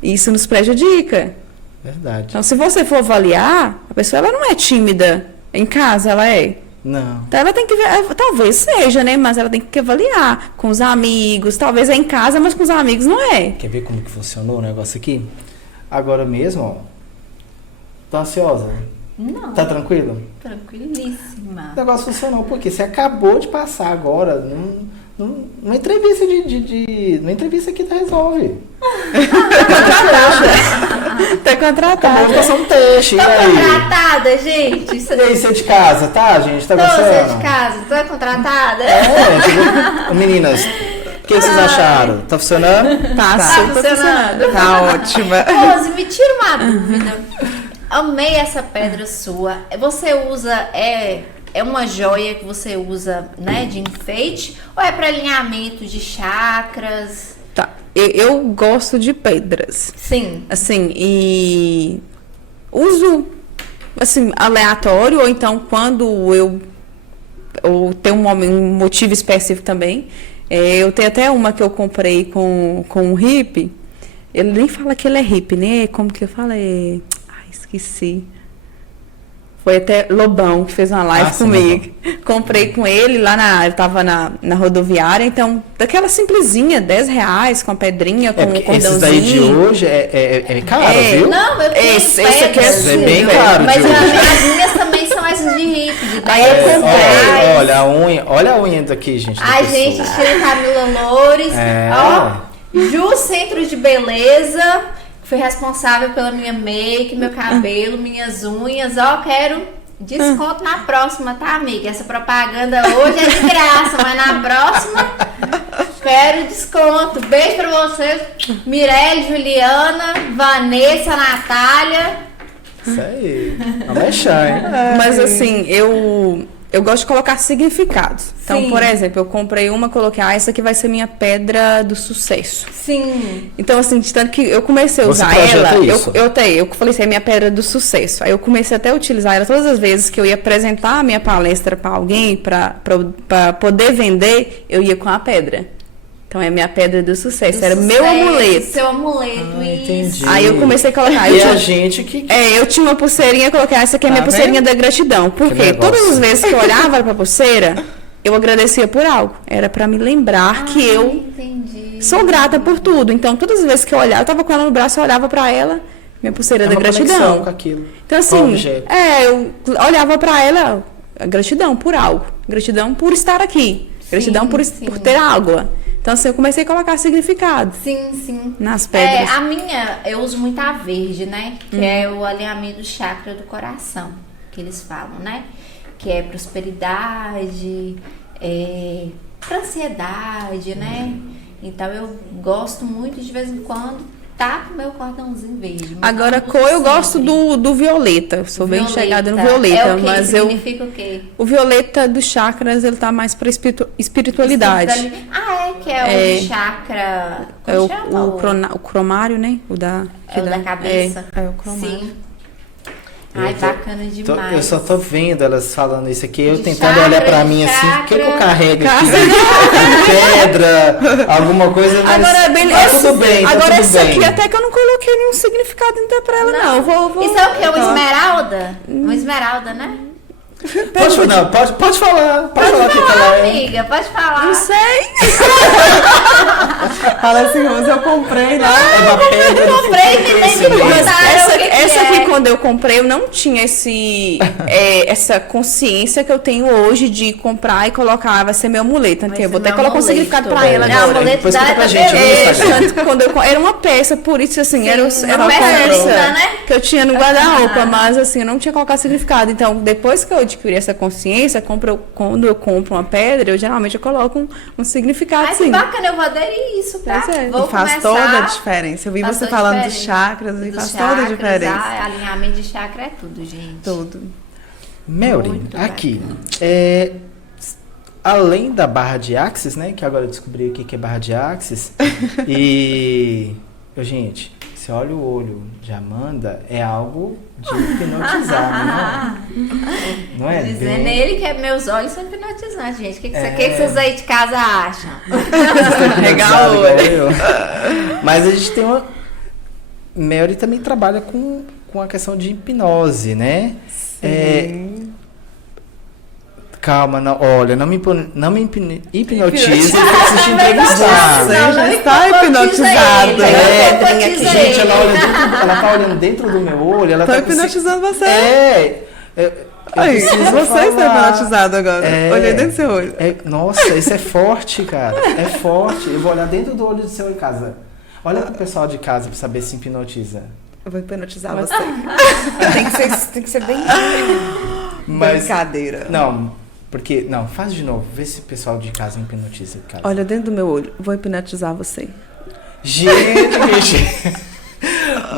e isso nos prejudica. Verdade. Então, se você for avaliar, a pessoa ela não é tímida em casa, ela é. Não. Então ela tem que ver, talvez seja, né? Mas ela tem que avaliar com os amigos. Talvez é em casa, mas com os amigos não é. Quer ver como que funcionou o negócio aqui? Agora mesmo, ó. Tá ansiosa? Não. Tá tranquilo? Tranquilíssima. O negócio funcionou, porque você acabou de passar agora numa entrevista numa entrevista aqui tá Resolve. Tá contratada. Acabou de passar um teste. Tô contratada, gente. E aí, você é de casa, tá, gente? Tá gostando? Você é de casa, tô contratada. Meninas, o que vocês acharam? Tá funcionando? Tá funcionando. Tá ótima. Rose, me tira uma dúvida. Amei essa pedra sua. Você usa... É uma joia que você usa, né, de enfeite? Ou é para alinhamento de chakras? Tá. eu gosto de pedras. Sim. Assim, e uso, assim, aleatório, ou então quando eu tenho um motivo específico também. Eu tenho até uma que eu comprei com um hippie. Ele nem fala que ele é hippie, né? Como que eu falei? Ai, esqueci. Foi até Lobão que fez uma live comigo. Sim, comprei com ele lá ele tava na rodoviária, então, daquela simplesinha, R$10, com a pedrinha, com um cordãozinho. Esses daí de hoje é caro, viu? Não, eu tenho esse aqui é bem caro. Mas as minhas também são essas de hippie, de 10 reais. Olha a unha daqui, gente. Ai, gente, estilo Camila Loures. Ju Centro de Beleza. Fui responsável pela minha make, meu cabelo, minhas unhas. Quero desconto na próxima, tá, amiga? Essa propaganda hoje é de graça, mas na próxima quero desconto. Beijo pra vocês. Mirelle, Juliana, Vanessa, Natália. Isso aí. Vamos deixar, hein? Mas assim, eu gosto de colocar significados. Então, sim, por exemplo, eu comprei coloquei, essa aqui vai ser minha pedra do sucesso. Sim. Então, assim, de tanto que eu comecei a usar ela, eu falei assim, é minha pedra do sucesso. Aí eu comecei até a utilizar ela todas as vezes que eu ia apresentar a minha palestra para alguém, para poder vender, eu ia com a pedra. Então, é minha pedra do sucesso. Era meu amuleto. Seu amuleto, isso. Aí eu comecei a colocar. A gente que... eu tinha uma pulseirinha, coloquei essa aqui é a minha pulseirinha da gratidão. Porque todas as vezes que eu olhava pra pulseira, eu agradecia por algo. Era pra me lembrar que eu sou grata por tudo. Então, todas as vezes que eu olhava, eu tava com ela no braço, eu olhava pra ela, minha pulseira da gratidão. Com aquilo. Então, assim, eu olhava pra ela, gratidão por algo. Gratidão por estar aqui. Gratidão por ter água. Então, assim, eu comecei a colocar significado. Sim. Nas pedras. A minha, eu uso muito a verde, né? Que é o alinhamento do chakra do coração, que eles falam, né? Que é prosperidade, pra ansiedade, né? Então, eu gosto muito, de vez em quando, tá com o meu cordãozinho verde. Agora, cor eu gosto do violeta. Eu sou bem chegada no violeta. Mas significa o quê? O violeta dos chakras, ele tá mais pra espiritualidade. Que é o chakra... Como chama? O cromário, né? O da cabeça. É o cromário. Sim. Ai, bacana demais. Eu só tô vendo elas falando isso aqui, eu tentando olhar pra mim assim, o que eu carrego aqui? Pedra, alguma coisa, mas tudo bem. Agora essa aqui até que eu não coloquei nenhum significado ainda pra ela, não. Isso é o quê? Uma esmeralda? Uma esmeralda, né? Pode falar. Pode falar, que ela é. Amiga, pode falar. Não sei. Fala assim, Rosa, eu comprei lá. É uma pedra. Eu comprei, me nem me contaram essa aqui, quando eu comprei, eu não tinha essa consciência que eu tenho hoje de comprar e colocar, vai ser meu amuleto. Eu vou até colocar um significado pra ela agora. Amuleto pra gente. Quando era uma peça, por isso, assim, era uma peça né? que eu tinha no guarda-roupa, mas assim, eu não tinha colocado significado. Então, depois que eu adquiri essa consciência, quando eu compro uma pedra, eu geralmente coloco um significado. Ai, que bacana, eu vou aderir isso, tá? E faz toda a diferença. Eu vi você falando dos chakras e faz toda a diferença. Alinhamento de chakra é tudo, gente. Tudo. Melry, aqui, além da barra de Axis, né, que agora eu descobri o que é barra de Axis, gente, você olha o olho de Amanda, é algo de hipnotizar, não é? Dizendo ele que meus olhos são hipnotizantes, gente. O que vocês aí de casa acham? Legal. Mas a gente tem uma... Melry também trabalha com a questão de hipnose, né? Calma, olha, não me hipnotize, eu preciso te entrevistar. Você já está hipnotizado. Gente, ela tá olhando dentro do meu olho. Ela tá hipnotizando você. Você está hipnotizado agora. Olhei dentro do seu olho. Nossa, isso é forte, cara. É forte. Eu vou olhar dentro do olho do seu em casa. Olha pro pessoal de casa pra saber se hipnotiza. Eu vou hipnotizar você. Tem que ser bem... Brincadeira. Não, faz de novo. Vê se o pessoal de casa hipnotiza. Olha dentro do meu olho. Vou hipnotizar você. Gente,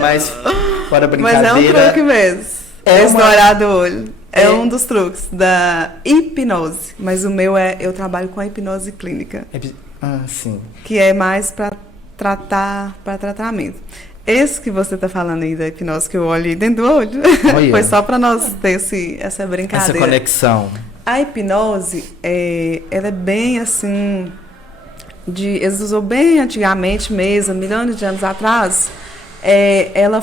mas fora brincadeira... Mas é um truque mesmo. Estourar do olho. É um dos truques da hipnose. Mas o meu eu trabalho com a hipnose clínica. Sim. Que é mais para tratamento. Esse que você está falando aí da hipnose, que eu olhei dentro do olho, foi só para nós ter essa brincadeira. Essa conexão. A hipnose, ela é bem assim, eles usou bem antigamente mesmo, milhões de anos atrás, ela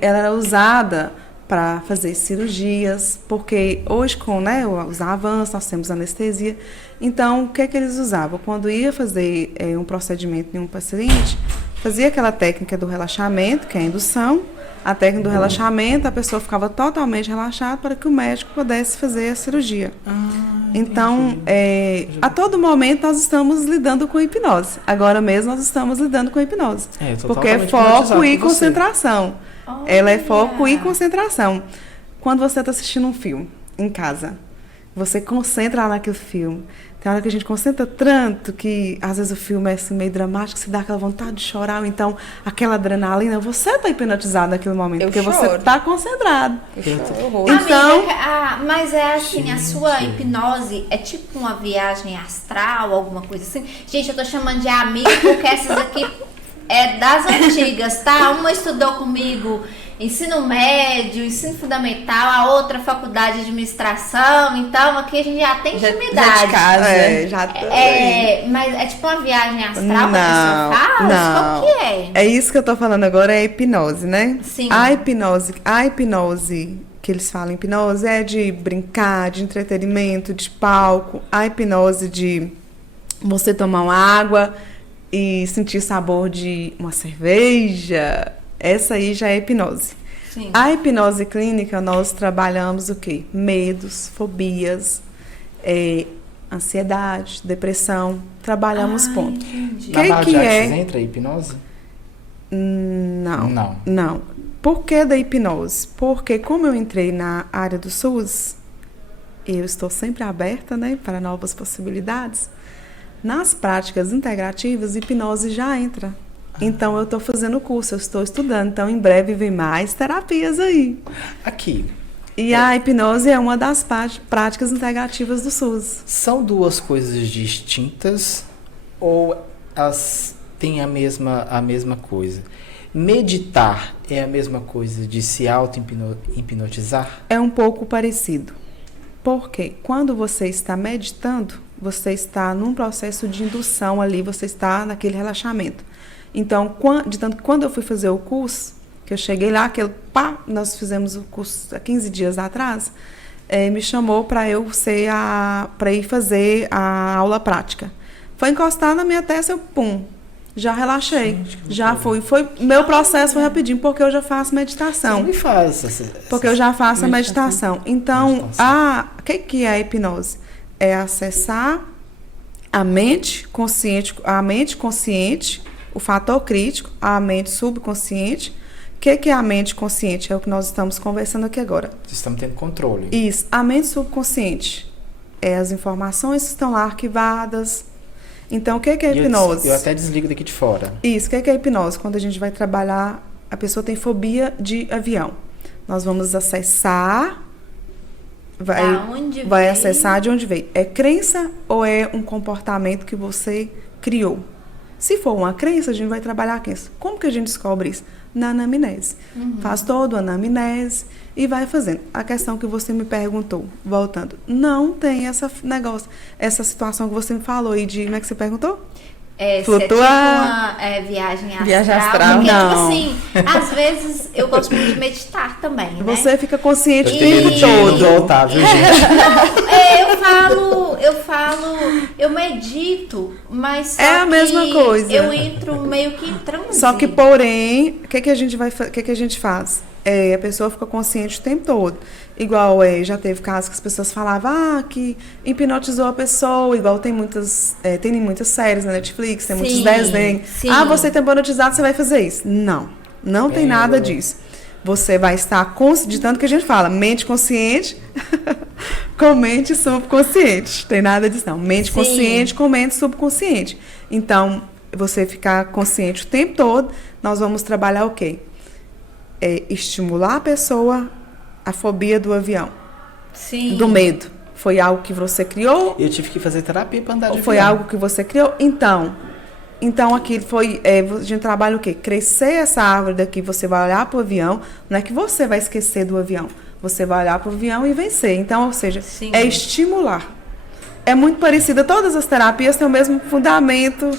era usada para fazer cirurgias, porque hoje com os avanços nós temos anestesia. Então, o que eles usavam? Quando ia fazer um procedimento em um paciente, fazia aquela técnica do relaxamento, que é a indução. A técnica do relaxamento, a pessoa ficava totalmente relaxada para que o médico pudesse fazer a cirurgia. Então, a todo momento nós estamos lidando com hipnose. Agora mesmo nós estamos lidando com hipnose. Porque é foco e concentração. Ela é foco e concentração. Quando você está assistindo um filme em casa, você concentra naquele filme. Tem hora que a gente concentra tanto que às vezes o filme é assim, meio dramático, você dá aquela vontade de chorar, ou então aquela adrenalina, você está hipnotizado naquele momento, porque você está concentrado. Então, amiga, mas é assim, a sua hipnose é tipo uma viagem astral, alguma coisa assim? Gente, eu tô chamando de amiga porque essas aqui é das antigas, tá? Uma estudou comigo ensino médio, ensino fundamental, a outra faculdade de administração, então aqui a gente já tem intimidade. Mas é tipo uma viagem astral que a pessoa faz? Não. Qual que é? É isso que eu tô falando agora, é a hipnose, né? Sim. A hipnose que eles falam, hipnose é de brincar, de entretenimento, de palco. A hipnose de você tomar uma água e sentir sabor de uma cerveja. Essa aí já é hipnose. Sim. A hipnose clínica, nós trabalhamos o quê? Medos, fobias, ansiedade, depressão. Trabalhamos ponto. Na Barra de Axis entra a hipnose? Não. Por que da hipnose? Porque como eu entrei na área do SUS, eu estou sempre aberta, né, para novas possibilidades. Nas práticas integrativas, hipnose já entra. Então, eu estou fazendo o curso, eu estou estudando. Então, em breve, vem mais terapias aí. Aqui. E a hipnose é uma das práticas integrativas do SUS. São duas coisas distintas ou elas têm a mesma coisa? Meditar é a mesma coisa de se auto-hipnotizar? É um pouco parecido. Porque quando você está meditando, você está num processo de indução ali, você está naquele relaxamento. Então, quando eu fui fazer o curso, que eu cheguei lá, nós fizemos o curso há 15 dias atrás, me chamou para ir fazer a aula prática. Foi encostar na minha testa, eu já relaxei. Já fui. Meu processo foi rapidinho, porque eu já faço meditação. Você me faz porque eu já faço a meditação. Então, o que é a hipnose? É acessar a mente consciente, o fator crítico, a mente subconsciente. O que é a mente consciente? É o que nós estamos conversando aqui agora. Estamos tendo controle. Isso. A mente subconsciente é as informações que estão lá arquivadas. Então, o que é a hipnose? Eu até desligo daqui de fora. Isso. O que é a hipnose? Quando a gente vai trabalhar, a pessoa tem fobia de avião. Nós vamos acessar... Vai acessar de onde veio. É crença ou é um comportamento que você criou? Se for uma crença, a gente vai trabalhar a crença. Como que a gente descobre isso? Na anamnese. Faz toda a anamnese e vai fazendo. A questão que você me perguntou, voltando, não tem essa situação que você me falou aí de... Como é que você perguntou? Flutuar. É tipo uma viagem astral. Porque, não. Tipo assim, às vezes eu gosto muito de meditar também, né? Você fica consciente o tempo todo. Viu, gente? Eu medito, mas só é a mesma coisa. Eu entro meio que em transe. Só que, porém, o que a gente faz? A pessoa fica consciente o tempo todo. Igual, já teve casos que as pessoas falavam que hipnotizou a pessoa, igual tem muitas séries na Netflix, tem muitos desenhos. Sim. Você está hipnotizado, você vai fazer isso. Não tem nada disso. Você vai estar de tanto que a gente fala, mente consciente com mente subconsciente. Tem nada disso, não. Mente consciente com mente subconsciente. Então, você ficar consciente o tempo todo, nós vamos trabalhar o quê? Estimular a pessoa a fobia do avião. Sim. Do medo. Foi algo que você criou? Eu tive que fazer terapia para andar de avião. Foi algo que você criou? Então, Então, aqui foi, a gente trabalha o quê? Crescer essa árvore daqui, você vai olhar para o avião, não é que você vai esquecer do avião, você vai olhar para o avião e vencer. Então, ou seja, sim, é estimular. É muito parecido, todas as terapias têm o mesmo fundamento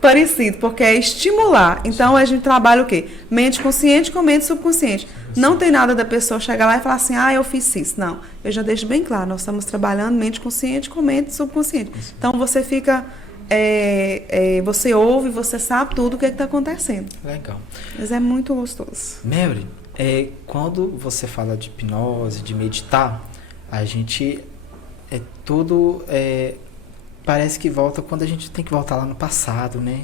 parecido, porque é estimular. Então, a gente trabalha o quê? Mente consciente com mente subconsciente. Não tem nada da pessoa chegar lá e falar assim, eu fiz isso. Não, eu já deixo bem claro, nós estamos trabalhando mente consciente com mente subconsciente. Então, você fica... você ouve, você sabe tudo o que está acontecendo. Legal. Mas é muito gostoso. Mary, quando você fala de hipnose, de meditar, a gente tudo parece que volta quando a gente tem que voltar lá no passado, né?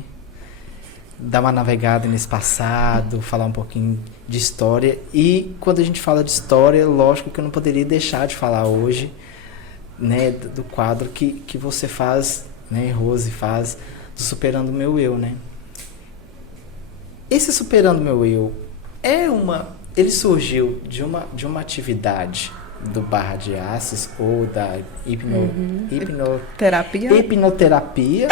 Dar uma navegada nesse passado, falar um pouquinho de história. E quando a gente fala de história, lógico que eu não poderia deixar de falar hoje, né, do quadro que você faz, né, Rose faz, do Superando o Meu Eu, né? Esse Superando o Meu Eu ele surgiu de uma atividade do Barra de Aços ou da hipnoterapia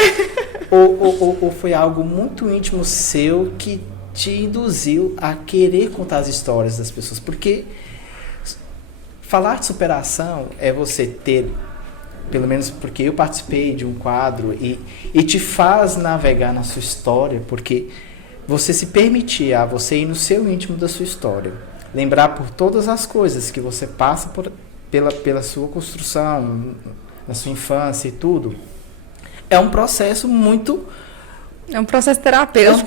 ou foi algo muito íntimo seu que te induziu a querer contar as histórias das pessoas? Porque falar de superação é você ter, pelo menos porque eu participei de um quadro e te faz navegar na sua história, porque você se permitir a você ir no seu íntimo da sua história, lembrar por todas as coisas que você passa pela sua construção, na sua infância e tudo, é um processo muito... É um processo terapêutico.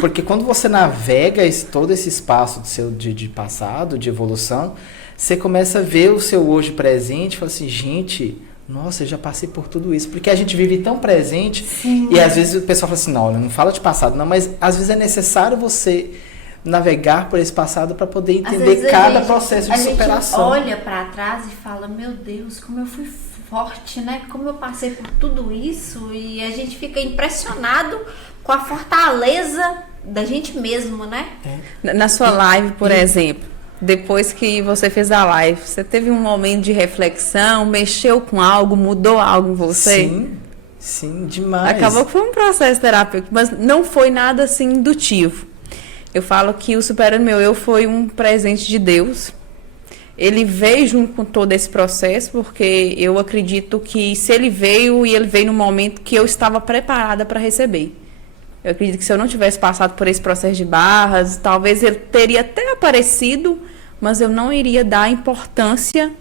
Porque quando você navega todo esse espaço de passado, de evolução, você começa a ver o seu hoje presente e fala assim, gente, nossa, eu já passei por tudo isso. Porque a gente vive tão presente. Sim. E às vezes o pessoal fala assim, não fala de passado, não, mas às vezes é necessário você navegar por esse passado para poder entender cada processo de superação. A gente olha para trás e fala, meu Deus, como eu fui forte, né? Como eu passei por tudo isso, e a gente fica impressionado com a fortaleza da gente mesmo, né? Na sua live, por exemplo, depois que você fez a live, você teve um momento de reflexão, mexeu com algo, mudou algo em você? Sim, demais. Acabou que foi um processo terapêutico, mas não foi nada assim indutivo. Eu falo que o Superando Meu Eu foi um presente de Deus. Ele veio junto com todo esse processo, porque eu acredito que se ele veio no momento que eu estava preparada para receber. Eu acredito que se eu não tivesse passado por esse processo de barras, talvez ele teria até aparecido, mas eu não iria dar a importância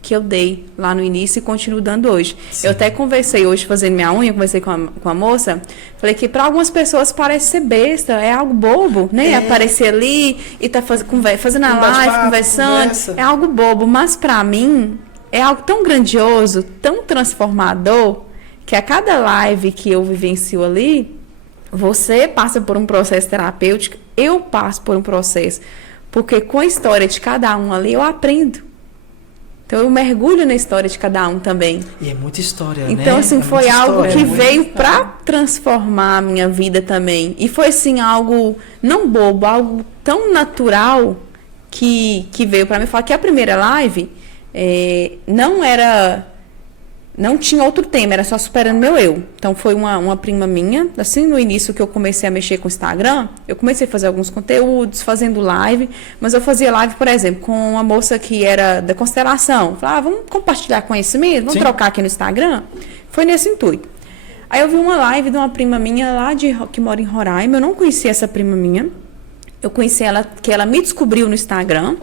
que eu dei lá no início e continuo dando hoje. Sim. Eu até conversei hoje fazendo minha unha, conversei com a moça, falei que para algumas pessoas parece ser besta, é algo bobo, né? Aparecer ali e tá fazendo a live, conversando, é algo bobo, mas para mim é algo tão grandioso, tão transformador, que a cada live que eu vivencio ali, você passa por um processo terapêutico, eu passo por um processo, porque com a história de cada um ali eu aprendo. Então, eu mergulho na história de cada um também. E é muita história, então, né? Então, assim, foi algo que veio para transformar a minha vida também. E foi, assim, algo não bobo, algo tão natural que veio para mim. Falar que a primeira live não tinha outro tema, era só Superando Meu Eu. Então, foi uma prima minha, assim, no início que eu comecei a mexer com o Instagram, eu comecei a fazer alguns conteúdos, fazendo live, mas eu fazia live, por exemplo, com uma moça que era da constelação. Falava, vamos compartilhar conhecimento, vamos trocar aqui no Instagram? Foi nesse intuito. Aí eu vi uma live de uma prima minha lá que mora em Roraima, eu não conhecia essa prima minha, eu conheci ela, que ela me descobriu no Instagram,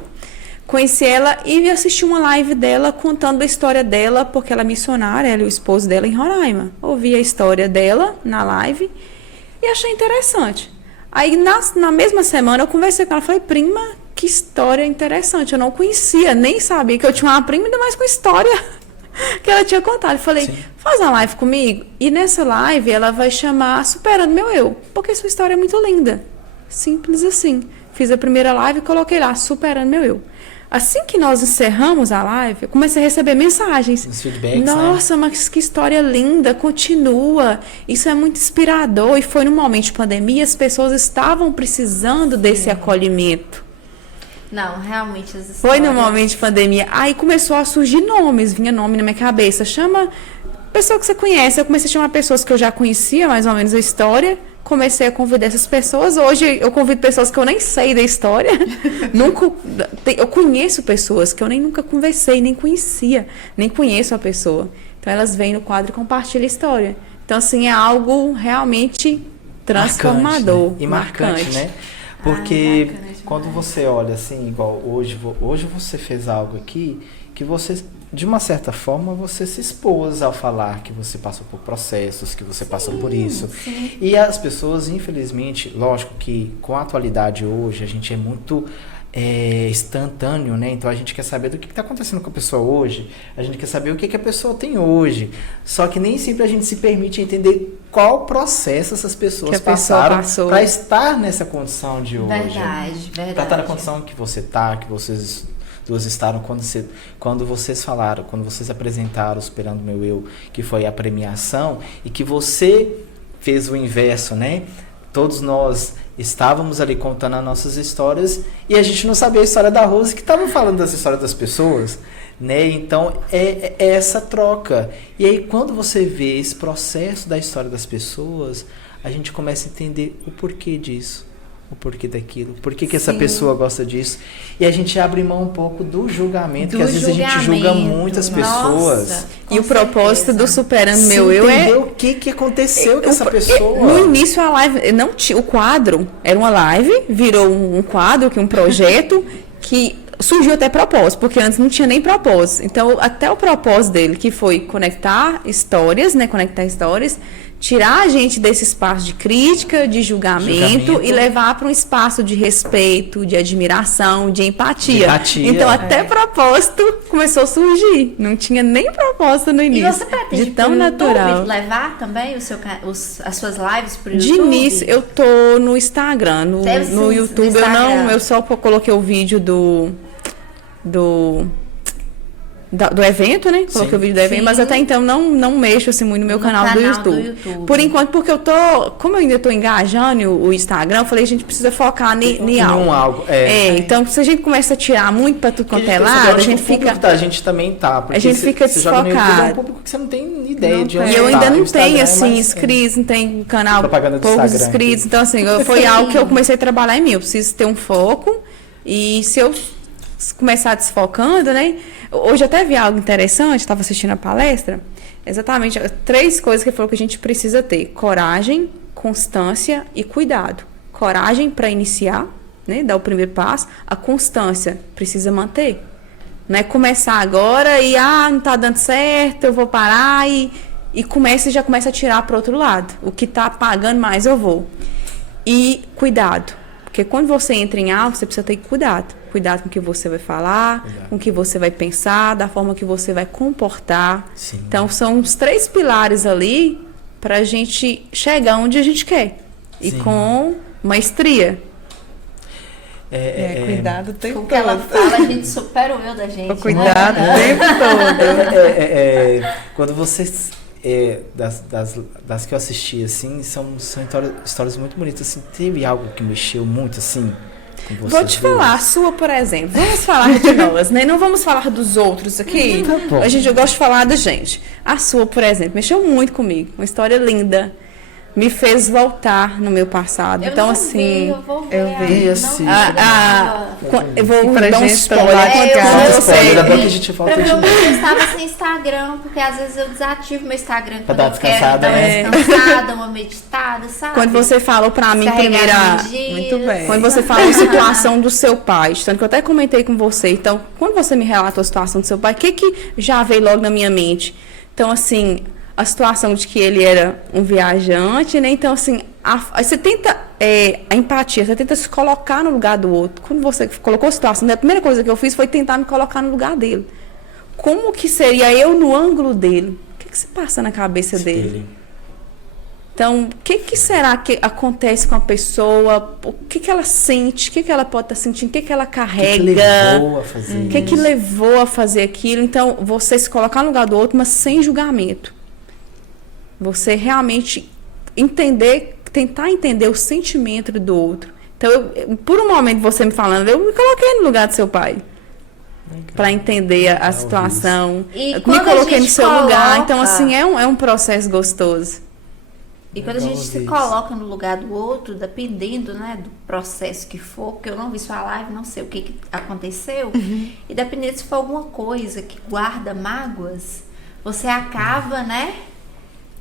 conheci ela e assisti uma live dela contando a história dela, porque ela é missionária, ela e o esposo dela em Roraima. Ouvi a história dela na live e achei interessante. Aí, na mesma semana, eu conversei com ela, falei, prima, que história interessante. Eu não conhecia, nem sabia que eu tinha uma prima, ainda mais com história que ela tinha contado. Eu falei, faz uma live comigo. E nessa live, ela vai chamar Superando Meu Eu, porque sua história é muito linda. Simples assim. Fiz a primeira live e coloquei lá, Superando Meu Eu. Assim que nós encerramos a live, eu comecei a receber mensagens. Os feedbacks, nossa, mas que história linda, continua. Isso é muito inspirador. E foi num momento de pandemia, as pessoas estavam precisando desse acolhimento. Não, realmente as histórias... Foi num momento de pandemia. Aí começou a surgir nomes, vinha nome na minha cabeça. Chama pessoa que você conhece. Eu comecei a chamar pessoas que eu já conhecia, mais ou menos, a história. Comecei a convidar essas pessoas. Hoje eu convido pessoas que eu nem sei da história. Eu conheço pessoas que eu nunca conversei, nem conhecia, nem conheço a pessoa. Então elas vêm no quadro e compartilham a história. Então, assim, é algo realmente transformador. Marcante, né? E marcante, né? Porque quando você olha assim, igual hoje você fez algo aqui que você, de uma certa forma, você se expôs ao falar que você passou por processos, que você passou por isso. Sim. E as pessoas, infelizmente, lógico que com a atualidade hoje, a gente é muito instantâneo, né? Então a gente quer saber do que está acontecendo com a pessoa hoje, a gente quer saber o que a pessoa tem hoje. Só que nem sempre a gente se permite entender qual processo essas pessoas passaram para estar nessa condição de hoje. Verdade. Para estar na condição que você está, que vocês duas estaram quando vocês falaram, quando vocês apresentaram o Superando Meu Eu, que foi a premiação, e que você fez o inverso, né? Todos nós estávamos ali contando as nossas histórias e a gente não sabia a história da Rose, que estava falando das histórias das pessoas, né? Então é essa troca. E aí quando você vê esse processo da história das pessoas, a gente começa a entender o porquê disso, o porquê daquilo, por que essa pessoa gosta disso. E a gente abre mão um pouco do julgamento, que às vezes a gente julga muitas pessoas. Nossa, e o propósito do Superando Meu Eu é o que aconteceu com essa pessoa. No início a live não tinha, o quadro era uma live, virou um quadro, um projeto que surgiu até propósito, porque antes não tinha nem propósito. Então, até o propósito dele, que foi conectar histórias, né? Conectar histórias, tirar a gente desse espaço de crítica, de julgamento e levar para um espaço de respeito, de admiração, de empatia. Então, até propósito começou a surgir. Não tinha nem propósito no início. E você pretende de tão natural. levar também as suas lives para o De YouTube? início, eu tô no Instagram. No YouTube, eu só coloquei o vídeo do evento, né? Coloquei o vídeo do evento, mas até então não mexo assim muito no meu canal do YouTube. Por enquanto, porque como eu ainda tô engajando o Instagram, eu falei, a gente precisa focar em algo. Então, se a gente começa a tirar muito para tudo quanto é lado, a gente fica... A gente também tá, porque a gente fica desfocado. É um público que você não tem ideia de onde E eu ainda não tenho, assim, inscritos, não tenho canal, poucos inscritos. Então, assim, foi algo que eu comecei a trabalhar em mim. Eu preciso ter um foco e se eu começar desfocando, né? Hoje até vi algo interessante, estava assistindo a palestra, exatamente 3 coisas que ele falou que a gente precisa ter: coragem, constância e cuidado. Coragem para iniciar, né? Dar o primeiro passo. A constância precisa manter. Não é começar agora e não está dando certo, eu vou parar e já começa a tirar para o outro lado. O que está pagando mais eu vou. E cuidado. Porque quando você entra em algo, você precisa ter cuidado. Cuidado com o que você vai falar, com o que você vai pensar, da forma que você vai comportar. Sim. Então, são os 3 pilares ali para a gente chegar onde a gente quer. E com maestria. Cuidado o tempo todo. Com o que ela fala, a gente supera o eu da gente. O cuidado o tempo todo. Quando vocês... das que eu assisti, assim, são histórias muito bonitas. Assim, teve algo que mexeu muito, assim, com vocês? Vou te falar, a sua, por exemplo. Vamos falar de nós, né? Não vamos falar dos outros aqui. Tá bom. Eu gosto de falar da gente. A sua, por exemplo, mexeu muito comigo. Uma história linda. Me fez voltar no meu passado. Eu então, não assim. eu vou ver. Eu vi, assim. Eu vou pra dar um gente spoiler. Ainda bem que a gente volta de novo. Eu estava sem Instagram, porque às vezes eu desativo meu Instagram Pra quando dar eu quero descansada, dar uma né? descansada, uma meditada, sabe? Quando você falou pra mim, Muito bem. quando você falou a situação do seu pai, tanto que eu até comentei com você, então, quando você me relatou a situação do seu pai, o que já veio logo na minha mente? Então, assim, a situação de que ele era um viajante, né? Então, assim, você tenta a empatia, você tenta se colocar no lugar do outro. Quando você colocou a situação, a primeira coisa que eu fiz foi tentar me colocar no lugar dele. Como que seria eu no ângulo dele? O que se passa na cabeça dele? Então, o que será que acontece com a pessoa? O que ela sente? O que ela pode estar sentindo? O que ela carrega? O que levou a fazer isso? O que levou a fazer aquilo? Então, você se colocar no lugar do outro, mas sem julgamento. Você realmente tentar entender o sentimento do outro. Então, por um momento, você me falando, eu me coloquei no lugar do seu pai. para entender a situação. E Me quando coloquei no seu lugar. coloca- Então, assim, é um processo gostoso. E quando a gente se coloca no lugar do outro, dependendo, né, do processo que for, porque eu não vi sua live, não sei o que aconteceu, e dependendo se for alguma coisa que guarda mágoas, você acaba, né,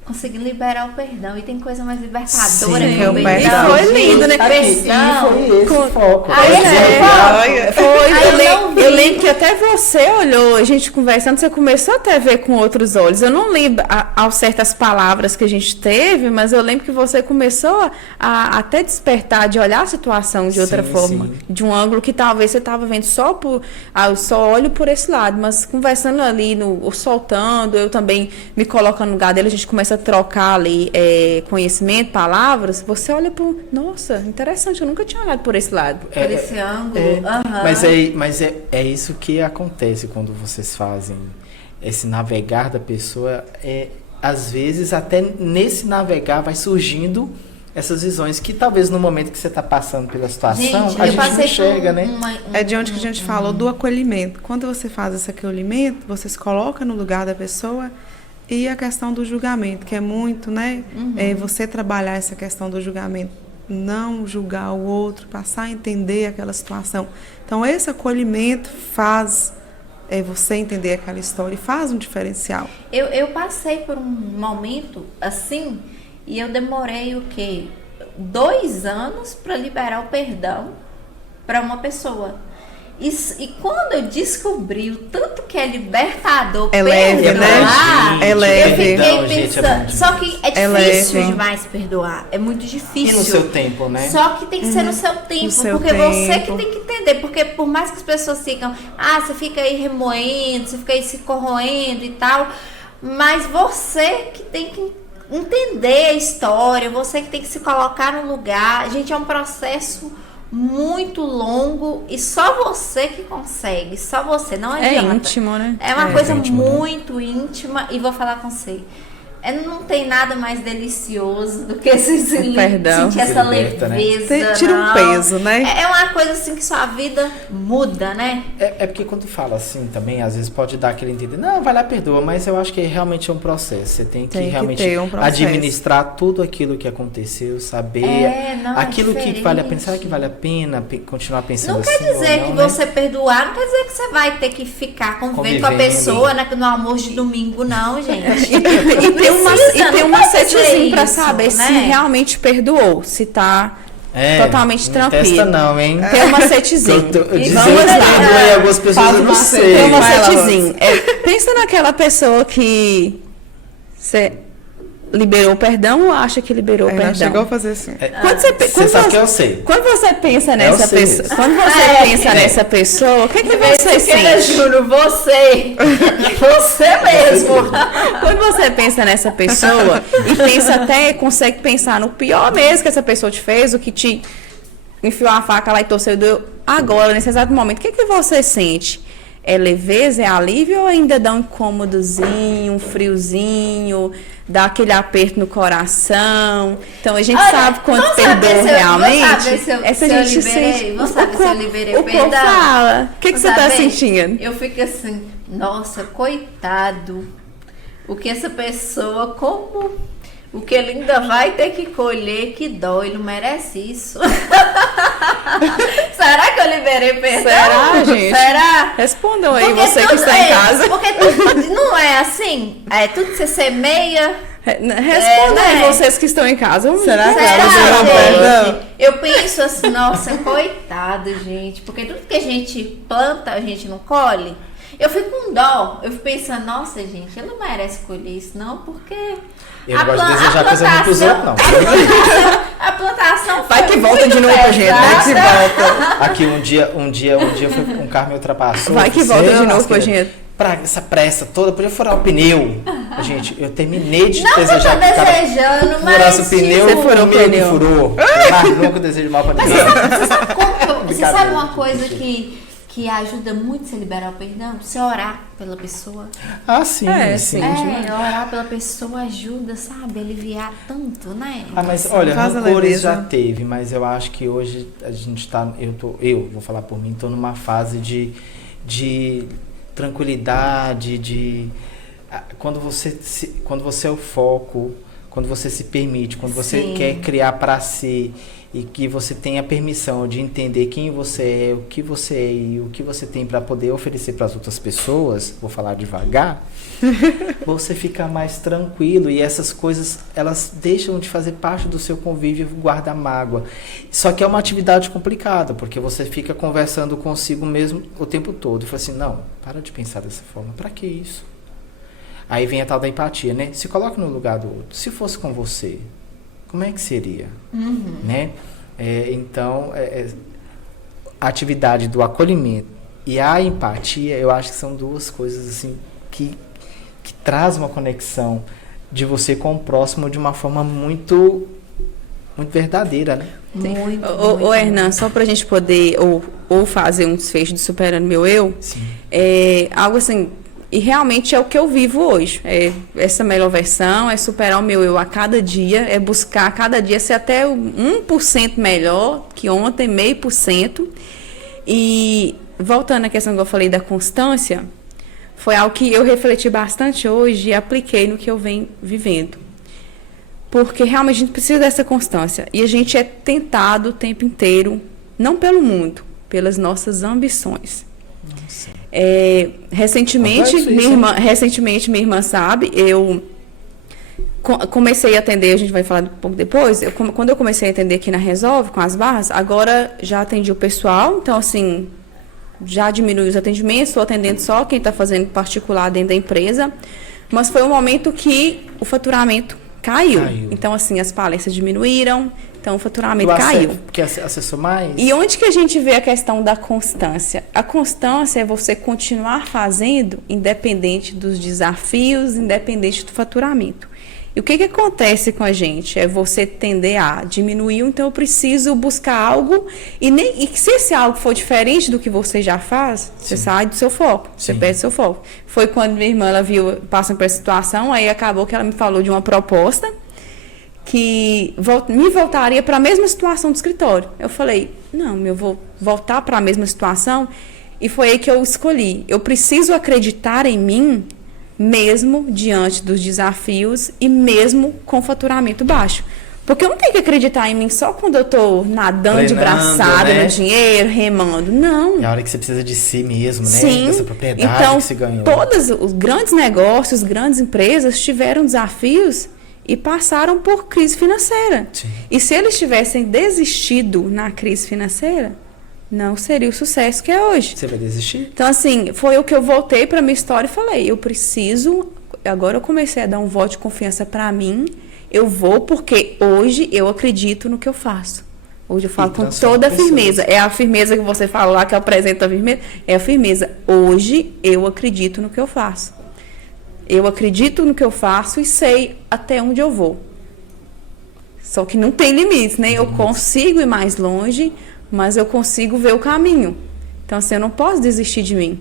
conseguindo liberar o perdão. E tem coisa mais libertadora Sim, que o o perdão. perdão. Foi lindo, né? Aqui, e Perdão. foi esse o foco. Aí Esse é, é o foco. Foi, Aí eu não vi. eu lembro que até você olhou, a gente conversando, você começou até a ver com outros olhos. Eu não lembro ao certo as palavras que a gente teve, mas eu lembro que você começou a até despertar, de olhar a situação de outra Sim, forma, sim. de um ângulo que talvez você estava vendo só por, eu só olho por esse lado, mas conversando ali, soltando, eu também me colocando no lugar dele, a gente começa a trocar ali conhecimento, palavras, você olha por, nossa, interessante, eu nunca tinha olhado por esse lado. Por esse ângulo. aham. Mas é isso que acontece quando vocês fazem esse navegar da pessoa. Às vezes, até nesse navegar vai surgindo essas visões que talvez no momento que você está passando pela situação, Gente, a eu gente não passei enxerga, né? É de onde que a gente falou do acolhimento. Quando você faz esse acolhimento, você se coloca no lugar da pessoa. E a questão do julgamento, que é muito, né? Você trabalhar essa questão do julgamento, não julgar o outro, passar a entender aquela situação. Então, esse acolhimento faz você entender aquela história e faz um diferencial. Eu passei por um momento assim, e eu demorei o quê? 2 anos para liberar o perdão para uma pessoa. E quando eu descobri o tanto que é libertador leve, perdoar, né? É leve. eu fiquei Perdão, gente, é pensando. muito Só que é É difícil leve. demais perdoar. É muito E difícil. no seu tempo, né? Só que tem que ser no seu tempo, seu porque você que tempo. tem que entender. Porque por mais que as pessoas ficam, você fica aí remoendo, você fica aí se corroendo e tal, mas você que tem que entender a história, você que tem que se colocar no lugar. Gente, é um processo muito longo e só você que consegue, só você, não É adianta. íntimo, né? É uma coisa íntimo, né? muito íntima e vou falar com você. Não tem nada mais delicioso do que sentir perdão. essa Se liberta, né? leveza. Tira um não. peso, né? É uma coisa assim que sua vida muda, né? É porque quando fala assim também, às vezes pode dar aquele entender, não, vai lá, perdoa, mas eu acho que realmente é um processo. Você tem que realmente ter um processo. administrar tudo aquilo que aconteceu, saber Não, aquilo é que vale a pena. diferente. Será que vale a pena continuar pensando Não assim? quer dizer ou que não, né? você perdoar, não quer dizer que você vai ter que ficar convivendo com a Convivendo. pessoa no almoço de domingo, não, gente. E tem um não macetezinho pra isso, saber se né? realmente perdoou, se tá totalmente não tranquilo. testa não, hein? Tem um macetezinho. Eu E dizer vamos que lá. perdoei algumas pessoas, eu não sei. Tem um Vai lá, macetezinho. Pensa naquela pessoa que você liberou o perdão ou acha que liberou o Ela perdão? chegou a fazer assim. Você sabe que eu sei. Quando você pensa nessa sei pessoa, mesmo. quando você pensa nessa pessoa, o que você sente? Juro, você mesmo. Quando você pensa nessa pessoa e pensa até, consegue pensar no pior mesmo que essa pessoa te fez, o que te enfiou a faca lá e torceu, deu agora, nesse exato momento, o que você sente? É leveza, é alívio ou ainda dá um incômodozinho, um friozinho, dá aquele aperto no coração? Então a gente sabe quando perdoa realmente. Essa gente sente. Vamos saber se eu liberei o O corpo perdão. fala. O que você tá Saber? sentindo? Eu fico assim, nossa, coitado. O que essa pessoa, o que ele ainda vai ter que colher, que dó, ele não merece isso. Será que eu liberei perdão? Será, gente? Será? Respondam aí, Porque você que tudo está em casa. Porque tudo não é assim. Tudo que você semeia. Respondam aí, né? vocês que estão em casa. Será que Será, ela liberou o perdão? gente? Eu penso assim, nossa, coitado, gente. Porque tudo que a gente planta, a gente não colhe. Eu fico com dó. Eu fico pensando, nossa, gente, ele não merece colher isso, não, porque... Eu não gosto de desejar coisa ruim pros outros, não. A plantação Vai foi que volta muito de novo pra gente, vai que pesada. Aqui um dia foi um carro me ultrapassou. Vai que volta de novo com a gente. Pra essa pressa toda, podia furar o pneu. Gente, eu terminei de Não que eu tô desejar que o cara desejando, furasse mas... o pneu, Você furou o comigo que pneu. furou. Mas nunca eu desejo mal pra ninguém. Você sabe como que você Brincadeira, sabe uma coisa mentira. que ajuda muito você liberar o perdão? Você orar pela pessoa. Ah, sim, sim. Orar pela pessoa ajuda, sabe? Aliviar tanto, né? Ah, mas olha, Faz a rancores leveza. já teve, mas eu acho que hoje a gente tá, eu vou falar por mim, tô numa fase de de tranquilidade, quando você é o foco, quando você se permite, quando você quer criar para si e que você tem a permissão de entender quem você é, o que você é e o que você tem para poder oferecer para as outras pessoas, vou falar devagar, você fica mais tranquilo e essas coisas, elas deixam de fazer parte do seu convívio e guarda mágoa. Só que é uma atividade complicada, porque você fica conversando consigo mesmo o tempo todo e fala assim, não, para de pensar dessa forma, para que isso? Aí vem a tal da empatia, né? Se coloque no lugar do outro. Se fosse com você, como é que seria? Né? Então, a atividade do acolhimento e a empatia, eu acho que são duas coisas assim que traz uma conexão de você com o próximo de uma forma muito, muito verdadeira, né? Ô Hernan, só pra gente poder ou fazer um desfecho de Superando Meu Eu, algo assim. E realmente é o que eu vivo hoje. É essa melhor versão, é superar o meu eu a cada dia, é buscar a cada dia ser até 1% melhor que ontem, 0,5%. E voltando à questão que eu falei da constância, foi algo que eu refleti bastante hoje e apliquei no que eu venho vivendo. Porque realmente a gente precisa dessa constância. E a gente é tentado o tempo inteiro, não pelo mundo, pelas nossas ambições. Nossa. Recentemente, minha irmã sabe, eu comecei a atender, a gente vai falar um pouco depois, quando eu comecei a atender aqui na Resolve, com as barras, agora já atendi o pessoal, então assim, já diminui os atendimentos, estou atendendo só quem está fazendo particular dentro da empresa, mas foi um momento que o faturamento caiu. Então assim, as palestras diminuíram, então o faturamento caiu. Porque acessou mais? E onde que a gente vê a questão da constância? A constância é você continuar fazendo independente dos desafios, independente do faturamento. E o que acontece com a gente? É você tender a diminuir, então eu preciso buscar algo, e se esse algo for diferente do que você já faz, você sai do seu foco, você perde seu foco. Foi quando minha irmã ela passando por essa situação, aí acabou que ela me falou de uma proposta que me voltaria para a mesma situação do escritório. Eu falei, não, eu vou voltar para a mesma situação, e foi aí que eu escolhi. Eu preciso acreditar em mim, mesmo diante dos desafios e mesmo com faturamento baixo. Porque eu não tenho que acreditar em mim só quando eu estou nadando de braçada, né, no dinheiro, remando. Não. É a hora que você precisa de si mesmo, né? Sim. Dessa propriedade então, que você ganhou. Todos os grandes negócios, grandes empresas tiveram desafios e passaram por crise financeira. Sim. E se eles tivessem desistido na crise financeira, não seria o sucesso que é hoje. Você vai desistir? Então, assim, foi o que eu voltei para minha história e falei, eu preciso, agora eu comecei a dar um voto de confiança para mim, eu vou porque hoje eu acredito no que eu faço. Hoje eu falo com toda a firmeza. É a firmeza que você fala lá, que apresenta a firmeza. É a firmeza. Hoje eu acredito no que eu faço. Eu acredito no que eu faço e sei até onde eu vou. Só que não tem limites, né? Eu consigo ir mais longe, mas eu consigo ver o caminho. Então, assim, eu não posso desistir de mim.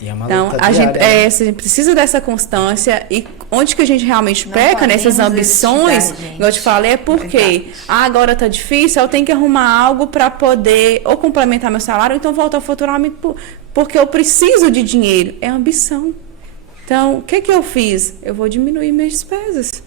E é uma então, luta a diária, gente precisa dessa constância. E onde que a gente realmente peca nessas ambições, como eu te falei, é porque agora está difícil, eu tenho que arrumar algo para poder ou complementar meu salário, ou então voltar ao faturamento, porque eu preciso de dinheiro. É ambição. Então, o que eu fiz? Eu vou diminuir minhas despesas.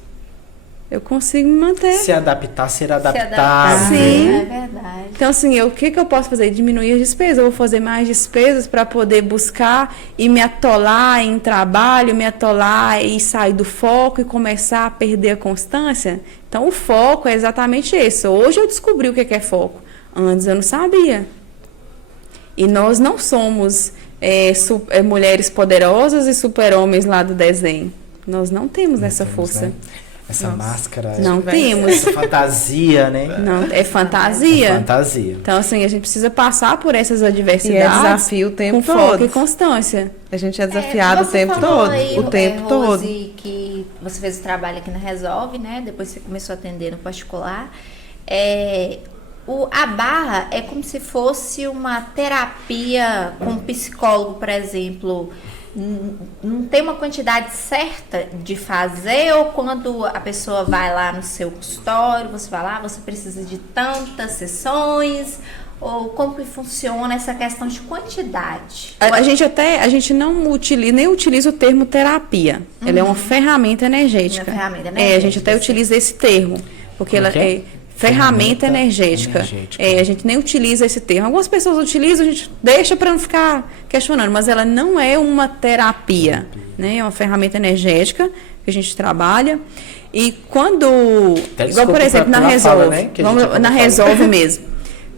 Eu consigo me manter. Se adaptar, ser adaptável. Sim. É verdade. Então, assim, o que eu posso fazer? Diminuir as despesas. Eu vou fazer mais despesas para poder buscar e me atolar em trabalho, me atolar e sair do foco e começar a perder a constância. Então, o foco é exatamente isso. Hoje eu descobri o que é foco. Antes eu não sabia. E nós não somos mulheres poderosas e super-homens lá do desenho. Nós não temos essa força. Né? Essa máscara. Não temos. Essa fantasia, né? Não, é fantasia. É fantasia. Então, assim, a gente precisa passar por essas adversidades. E é desafio o tempo com todo. Foco e constância. A gente é desafiado o tempo todo. Aí, o tempo Rose, todo. Que você fez o trabalho aqui na Resolve, né? Depois você começou a atender no particular. A barra é como se fosse uma terapia com um psicólogo, por exemplo. Não tem uma quantidade certa de fazer, ou quando a pessoa vai lá no seu consultório, você vai lá, você precisa de tantas sessões, Ou como que funciona essa questão de quantidade? A gente não utiliza, nem utiliza o termo terapia. Ela é uma ferramenta energética. A gente até utiliza esse termo, porque ela é ferramenta energética. A gente nem utiliza esse termo. Algumas pessoas utilizam, a gente deixa para não ficar questionando, mas ela não é uma terapia, né? É uma ferramenta energética que a gente trabalha. E quando, igual por exemplo, na Resolve, fala, né? Na Resolve mesmo.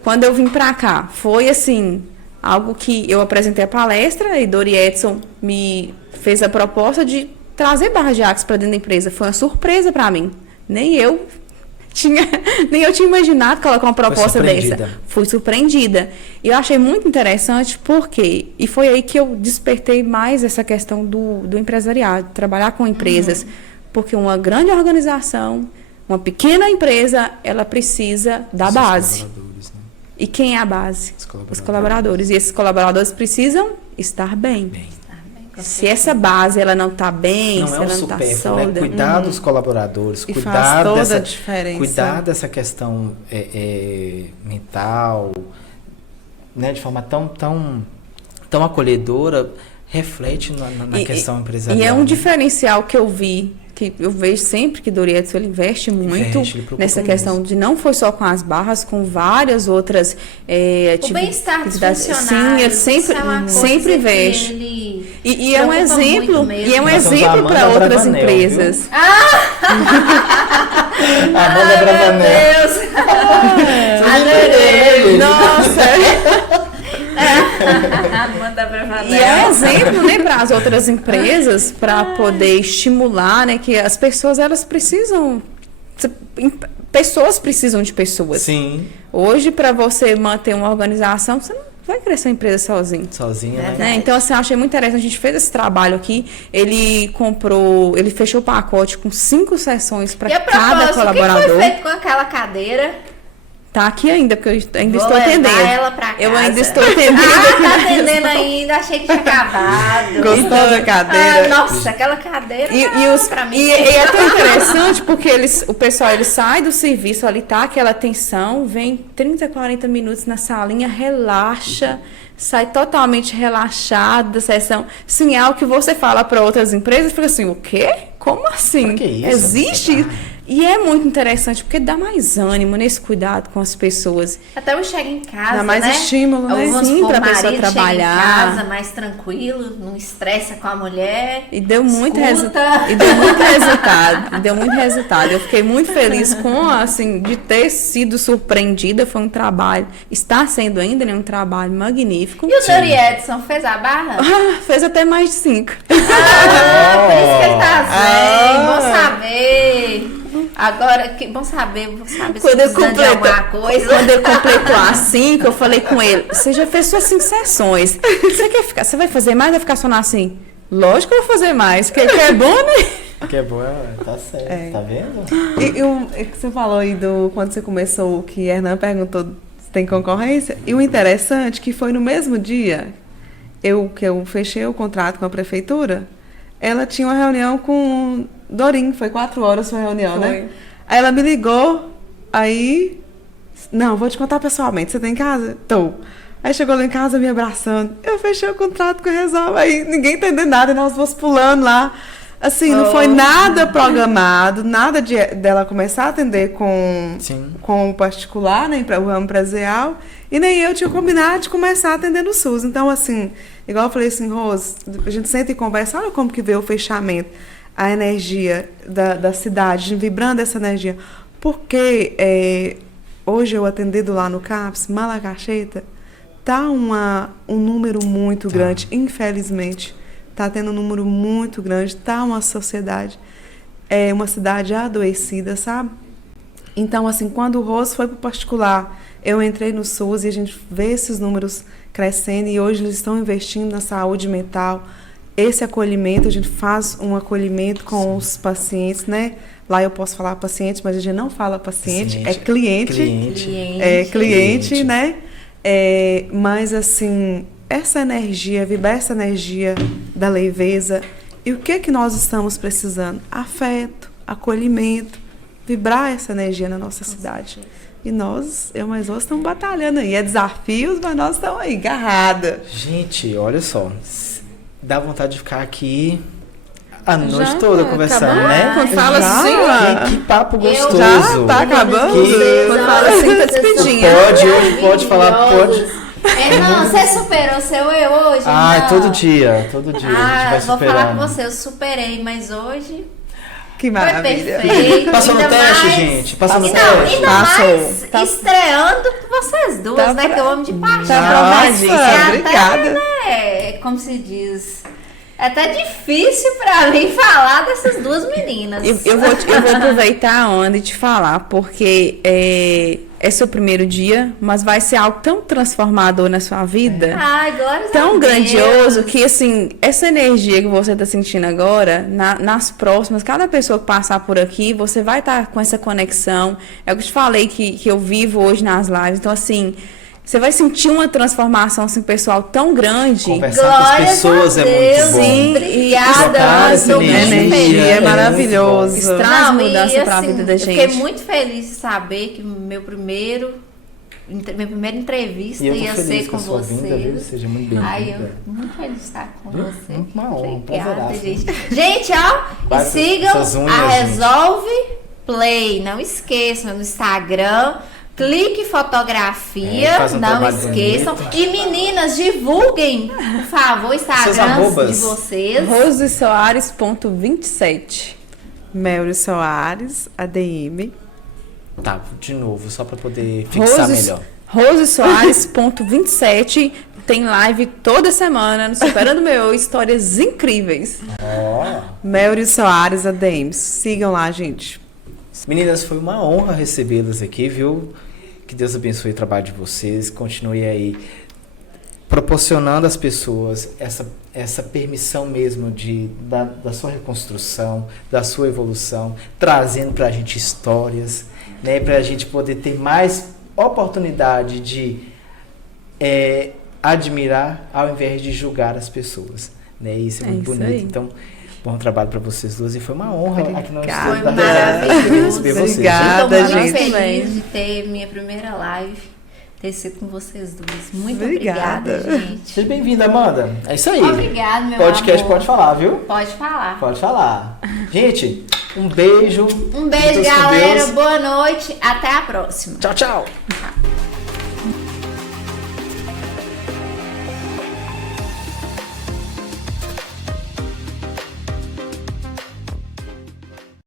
Quando eu vim para cá, foi assim, algo que eu apresentei a palestra e Dori Edson me fez a proposta de trazer barra de axis para dentro da empresa. Foi uma surpresa para mim. Nem eu tinha imaginado colocar uma proposta dessa. Fui surpreendida. E eu achei muito interessante porque, e foi aí que eu despertei mais essa questão do empresariado, trabalhar com empresas. Porque uma grande organização, uma pequena empresa, ela precisa da base. E quem é a base? Os colaboradores. E esses colaboradores precisam estar bem. Se essa base ela não está bem, se ela não está sólida... Cuidar dos colaboradores, e faz toda a diferença. Cuidar dessa questão mental, né, de forma tão acolhedora, reflete na questão empresarial. E é um diferencial que eu vi, que eu vejo sempre que Dori Edson ele investe muito nessa questão de não foi só com as barras, com várias outras o bem-estar dos funcionários. Sim, ele sempre investe. E é um exemplo, para outras empresas. Amanda Bravanel. Adorei. Nossa. Amanda Bravanel. E é um exemplo, né, para as outras empresas, para poder estimular, né, que as pessoas elas precisam, pessoas precisam de pessoas. Sim. Hoje, para você manter uma organização, você não vai crescer uma empresa sozinho. Né? Então, assim, eu achei muito interessante. A gente fez esse trabalho aqui. Ele fechou o pacote com 5 sessões para cada colaborador. O que foi feito com aquela cadeira? Tá aqui ainda, porque eu ainda estou atendendo. Ela pra casa. Eu ainda estou atendendo. Tá atendendo ainda, achei que tinha acabado. Gostou da cadeira? Nossa, aquela cadeira pra mim. E é tão interessante porque o pessoal ele sai do serviço ali, tá? Aquela tensão, vem 30, 40 minutos na salinha, relaxa, sai totalmente relaxado da sessão. Sim, é algo que você fala para outras empresas, fica assim, o quê? Como assim? Que isso? Existe? E é muito interessante, porque dá mais ânimo nesse cuidado com as pessoas. Até eu chego em casa, dá mais estímulo, né? Sim, para a pessoa trabalhar. Chega em casa mais tranquilo, não estressa com a mulher. E deu muito resultado. Deu muito resultado. Eu fiquei muito feliz de ter sido surpreendida. Foi um trabalho, está sendo ainda, né, um trabalho magnífico. E o Dori Edson fez a barra? Fez até mais de 5. Por isso que ele tá assim, bom saber. Agora, bom saber quando eu completou as 5, eu falei com ele, você já fez suas 5 sessões. Você vai fazer mais ou vai ficar só assim? Lógico que eu vou fazer mais, que é bom, né? Que é bom, tá certo, tá vendo? E o que você falou aí quando você começou, que Hernan perguntou se tem concorrência, e o interessante que foi no mesmo dia que eu fechei o contrato com a prefeitura, ela tinha uma reunião com Dorim, foi 4 horas sua reunião, né? Aí ela me ligou, não, vou te contar pessoalmente, você tá em casa? Tô. Aí chegou lá em casa me abraçando, eu fechei o contrato com a Resolve, aí ninguém entendeu nada, nós vamos pulando lá. Assim, não foi nada programado, nada dela começar a atender com o particular, né, o ramo empresarial, e nem eu tinha combinado de começar atendendo o SUS. Então, assim, igual eu falei assim, Rose, a gente senta e conversa, olha como que veio o fechamento, a energia da cidade, vibrando essa energia. Porque hoje eu atendendo lá no CAPS, Malacacheta, tá um número muito grande, infelizmente. Está tendo um número muito grande, está uma sociedade, uma cidade adoecida, sabe? Então, assim, quando o Rose foi para o particular, eu entrei no SUS e a gente vê esses números crescendo e hoje eles estão investindo na saúde mental. Esse acolhimento, a gente faz um acolhimento com os pacientes, né? Lá eu posso falar pacientes, mas a gente não fala paciente. É cliente. Cliente, né? Mas, assim, essa energia, vibrar essa energia da leveza. E o que nós estamos precisando? Afeto, acolhimento, vibrar essa energia na nossa cidade. E eu mais nós estamos batalhando aí. É desafios, mas nós estamos aí, garrada. Gente, olha só. Dá vontade de ficar aqui a noite toda conversando, né? Quando fala assim, que papo gostoso. Já tá acabando? Quando fala assim, tá despedindo. Hoje pode falar, pode. Não, você superou seu eu hoje? Ah, não. todo dia a gente vai vou superando. falar com você, eu superei, mas hoje Que maravilha. foi perfeito. Passou no Ainda teste, mais- gente? Passou no Não, teste? ainda mais estreando com vocês duas, né? Que eu amo de paixão. Tá aprovadíssima. Nossa, obrigada. Como se diz... É até difícil pra mim falar dessas duas meninas. Eu vou aproveitar a onda e te falar, porque é seu primeiro dia, mas vai ser algo tão transformador na sua vida. Ai, glória a Tão Deus. grandioso que, assim, essa energia que você tá sentindo agora, nas próximas, cada pessoa que passar por aqui, você vai estar com essa conexão. É o que eu te falei que eu vivo hoje nas lives. Então, assim, você vai sentir uma transformação, assim, pessoal tão grande. Conversar com as Glórias pessoas a é Deus, muito bom. Sim, obrigada. trocar essa Tô muito energia feliz. É maravilhoso. Isso traz Não, mudança e, pra assim, vida da eu gente. fiquei muito feliz de saber que minha primeira entrevista E eu ia tô feliz ser com com a sua vinda, viu? vocês. Seja muito bem-vinda. Ai, eu muito feliz de estar com você. Uma honra, um Obrigada, prazeraço. gente. Gente, ó, Vai e sigam essas unhas, a gente. Resolve Play. Não esqueçam, no Instagram. Clique fotografia, faz um não trabalho esqueçam. bonito. E meninas, divulguem, por favor, o Seus Instagram arrobas. de vocês. rosesoares.27. Melry Soares, ADM. Tá, de novo, só pra poder fixar melhor. rosesoares.27. Tem live toda semana no Superando Meu, histórias incríveis. Ó. Melry Soares, ADM. Sigam lá, gente. Meninas, foi uma honra recebê-las aqui, viu? Que Deus abençoe o trabalho de vocês. Continue aí proporcionando às pessoas essa permissão mesmo da sua reconstrução, da sua evolução, trazendo pra gente histórias, né? Pra gente poder ter mais oportunidade de admirar ao invés de julgar as pessoas, né? Isso é muito isso bonito. aí. Então, bom trabalho para vocês duas e foi uma honra aqui no Obrigada. estúdio da Foi Resolve maravilhoso. receber vocês. Obrigada. Eu tô muito gente. feliz de ter minha primeira live, ter sido com vocês duas. Muito Obrigada. obrigada, gente. Seja bem-vinda, Amanda. É isso aí. Obrigada, meu Podcast amor. pode falar, viu? Pode falar. Pode falar. Gente, um beijo. Um beijo, Fiquem com galera. Deus. Boa noite. Até a próxima. Tchau, tchau. Tchau.